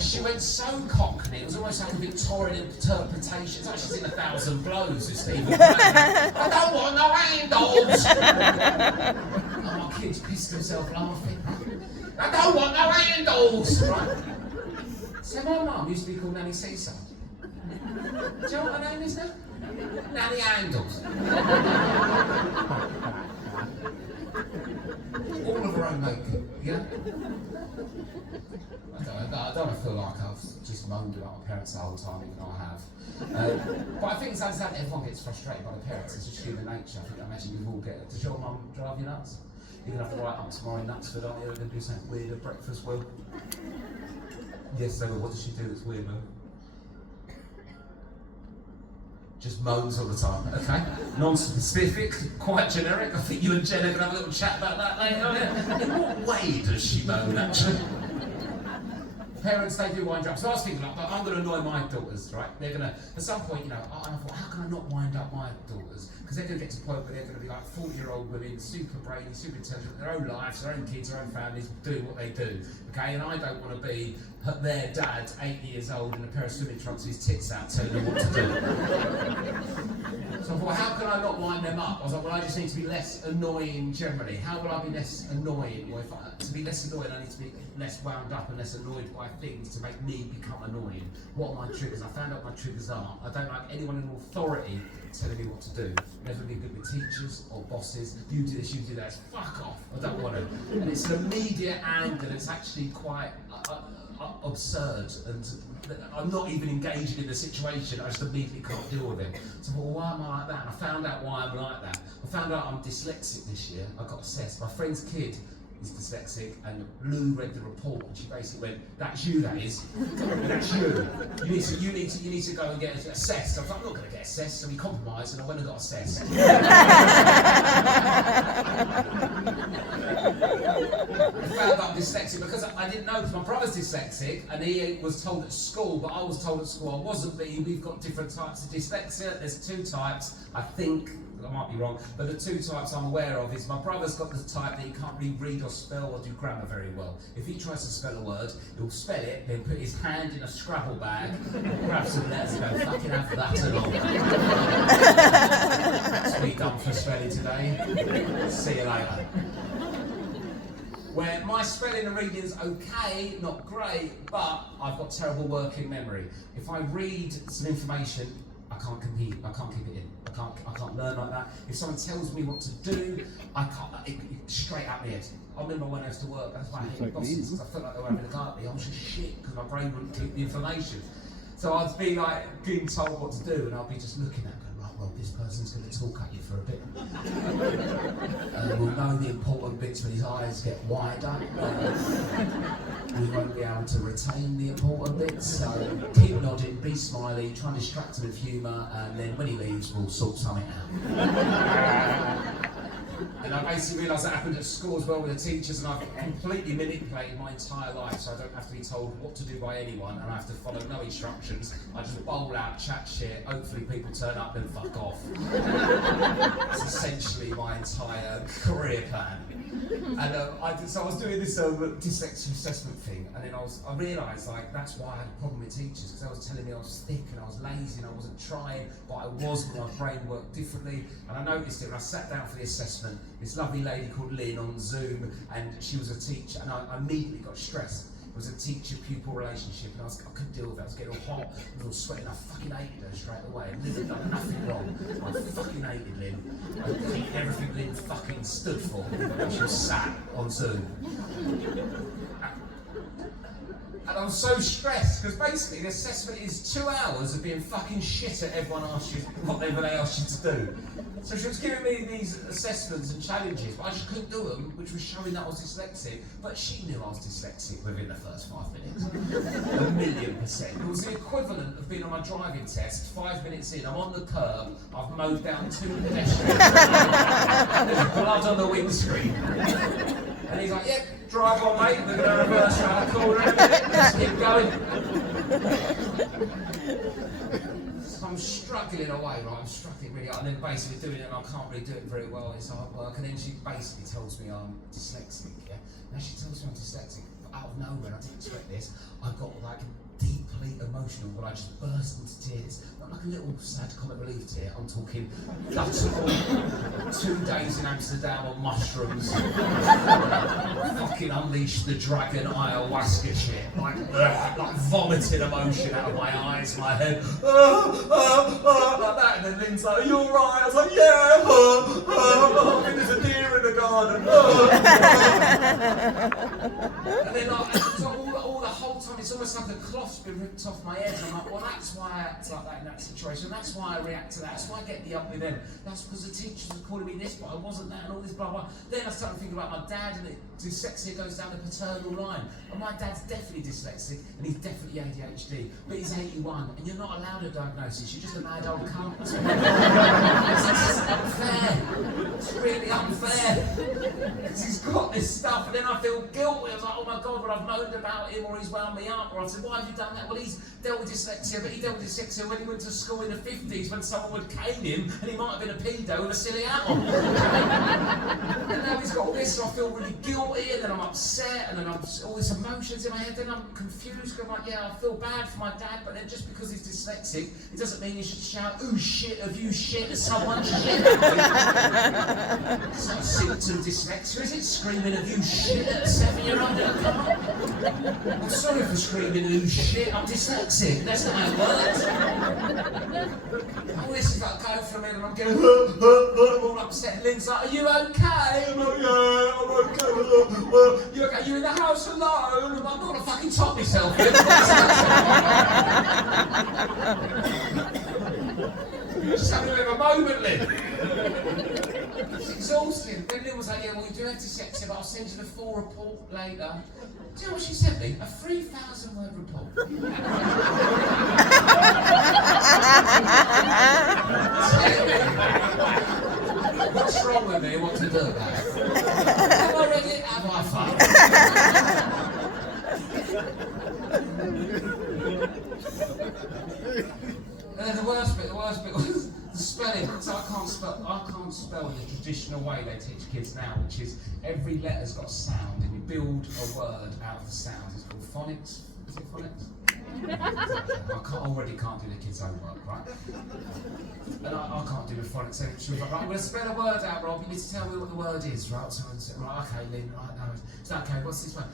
She went so cockney, it was almost like a Victorian interpretation. It's like she's in 1,000 Blows with Stephen. I don't want no handles! And my kids pissed themselves laughing. I don't want no handles! Right? So my mum used to be called Nanny Seaside. Do you know what her name is now? Nanny Handles. All of her own makeup, yeah? I don't feel like I've just moaned about my parents the whole time, even though I have. But I think it's understandable everyone gets frustrated by the parents. It's just human nature. I imagine you all get it. Does your mum drive you nuts? You're going to have to write up tomorrow in Knutsford, aren't you? They're going to do something weird at breakfast, Will? Yes, they will. What does she do that's weird, Will? Just moans all the time, okay? Non-specific, quite generic. I think you and Jen are going to have a little chat about that later. In what way does she moan, actually? Parents, they do wind up. So I was thinking, like, I'm going to annoy my daughters, right? They're going to, at some point, you know, and I thought, how can I not wind up my daughters? Because they're going to get to a point where they're going to be like 40-year-old women, super brainy, super intelligent, their own lives, their own kids, their own families, doing what they do, okay? And I don't want to be their dad, 8 years old, in a pair of swimming trunks with his tits out, telling them what to do. So I thought, how can I I not wind them up? I was like, well, I just need to be less annoying generally. How will I be less annoying? Or to be less annoying, I need to be less wound up and less annoyed by things to make me become annoying. What are my triggers? I found out what my triggers are. I don't like anyone in authority telling me what to do. Never been good with teachers or bosses. You do this, you do that. It's fuck off. I don't want to. And it's an immediate anger that's actually quite absurd, and I'm not even engaging in the situation. I just immediately can't deal with it. So I thought, well, why am I like that? And I found out why I'm like that. I found out I'm dyslexic this year. I got assessed. My friend's kid is dyslexic, and Lou read the report, and she basically went, "That's you, that is. That's you. You need to go and get assessed." I was like, "I'm not going to get assessed." So we compromised, and I went and got assessed. I found out I'm dyslexic because I didn't know, because my brother's dyslexic, and he was told at school, but I was told at school I wasn't. But we've got different types of dyslexia. There's 2 types, I think. I might be wrong, but the 2 types I'm aware of is my brother's got the type that he can't really read or spell or do grammar very well. If he tries to spell a word, he'll spell it, then put his hand in a Scrabble bag, grab some letters and go, "Fucking have that and all." That's me done for spelling today. See you later. Where my spelling and reading's okay, not great, but I've got terrible working memory. If I read some information, I can't compete. I can't keep it in. I can't learn like that. If someone tells me what to do, I can't. It's straight out my head. I remember when I used to work. That's why I hated bosses, because I felt like they were having a go at me. I was just shit because my brain wouldn't keep the information. So I'd be like being told what to do, and I'd be just looking at it, going, right, well, this person's going to talk at you for a bit. We'll know the important bits when his eyes get wider. We won't be able to retain the important bits, so keep nodding, be smiley, try and distract him with humour, and then when he leaves, we'll sort something out. And I basically realised that happened at school as well with the teachers, and I've completely manipulated my entire life, so I don't have to be told what to do by anyone, and I have to follow no instructions. I just bowl out, chat shit, hopefully people turn up and fuck off. That's essentially my entire career plan. And so I was doing this dyslexia assessment thing, and then I realised like that's why I had a problem with teachers, because they was telling me I was thick and I was lazy and I wasn't trying, but I was, but my brain worked differently. And I noticed it when I sat down for the assessment. This lovely lady called Lynn on Zoom, and she was a teacher, and I immediately got stressed. It was a teacher-pupil relationship, and I couldn't deal with it. I was getting all hot and all sweating. I fucking hated her straight away. Lynn had done nothing wrong. I fucking hated Lynn. I hated everything Lynn fucking stood for when she was sat on Zoom. And I was so stressed, because basically the assessment is 2 hours of being fucking shit at everyone asks you whatever they ask you to do. So she was giving me these assessments and challenges, but I just couldn't do them, which was showing that I was dyslexic. But she knew I was dyslexic within the first 5 minutes. 1,000,000%. It was the equivalent of being on my driving test, 5 minutes in, I'm on the curb, I've mowed down 2 pedestrians, there's blood on the windscreen. And he's like, "Yep, drive on, mate, we're going to reverse around the corner in a minute, let's keep going." So I'm struggling away, right? I'm struggling really hard, and then basically doing it, and I can't really do it very well, it's hard work. And then she basically tells me I'm dyslexic, yeah? Now she tells me I'm dyslexic, but out of nowhere, I didn't expect this, I got like deeply emotional when I just burst into tears. Not like a little sad comic relief tear, I'm talking guttural, 2 days in Amsterdam on mushrooms, fucking unleash the dragon ayahuasca shit, like vomiting emotion out of my eyes, my head, like that, and then Lynn's like, "Are you alright?" I was like, "Yeah, I think there's a deer in the garden." And then all the whole time, it's almost like a cloth's been ripped off my head. I'm like, well, that's why I act like that in that situation. That's why I react to that. That's why I get the up with them. That's because the teachers were calling me this, but I wasn't that, and all this blah blah. Then I started thinking about my dad, and dyslexia goes down the paternal line. And my dad's definitely dyslexic, and he's definitely ADHD, but he's 81, and you're not allowed a diagnosis. You're just a mad old cunt. It's unfair. It's really unfair. Because he's got this stuff, and then I feel guilty. I was like, oh my God, well, I've moaned about him, or he's wound me up, or I said, why have you done that? Well, he's dealt with dyslexia, but he dealt with dyslexia when he went to school in the 50s when someone would cane him, and he might have been a pedo with a silly hat on. And now he's got all this, so I feel really guilty guilty, and then I'm upset, and then I'm all these emotions in my head. Then I'm confused. I'm like, yeah, I feel bad for my dad, but then just because he's dyslexic, it doesn't mean you should shout, "Ooh shit, have you shit at someone?" Shit. It's not a symptom of dyslexia, is it? Screaming, "Have you shit?" at a 7-year-old? Come on. I'm sorry for screaming, "Ooh shit." I'm dyslexic. That's not how it works. All this is like going for a minute, and I'm getting all upset. And Lynn's like, "Are you okay?" I'm like, "Yeah, I'm okay." "You okay? You in the house alone?" I'm not gonna fucking top myself here. Just having a bit of a moment, Lynn. It's exhausting. Then Lynn was like, "Yeah, well, you do have dyslexia, but I'll send you the full report later." Do you know what she sent me? A 3,000-word report. What's wrong with me? What to do about it? Have I read it? Have I fucked? And then the worst bit was the spelling. So I can't spell the traditional way they teach kids now, which is every letter's got a sound, and you build a word out of the sounds. It's called phonics. Is it phonics? I already can't do the kids' homework, right? And I can't do the phonics. So she was like, "Right, I'm going to spell a word out, Rob. You need to tell me what the word is, right?" So I said, "Right, okay, Lynn, right, no, it's okay, what's this one?"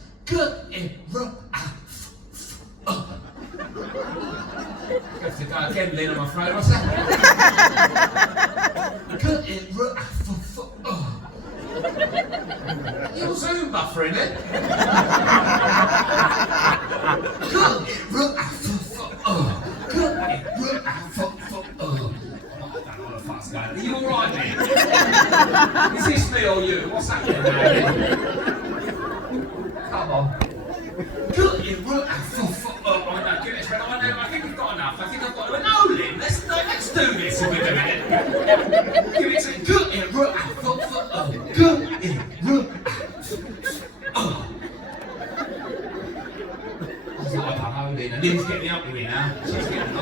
I have to go again, Lynn, I'm afraid. What's that? You're Zoom buffering it. Are you alright, mate? Is this me or you? What's happening now? Come on. I think we've got enough. I think I've got enough. No, Lynn, let's do this if we're doing it. Give it to and Lynn's getting up with me now. She's getting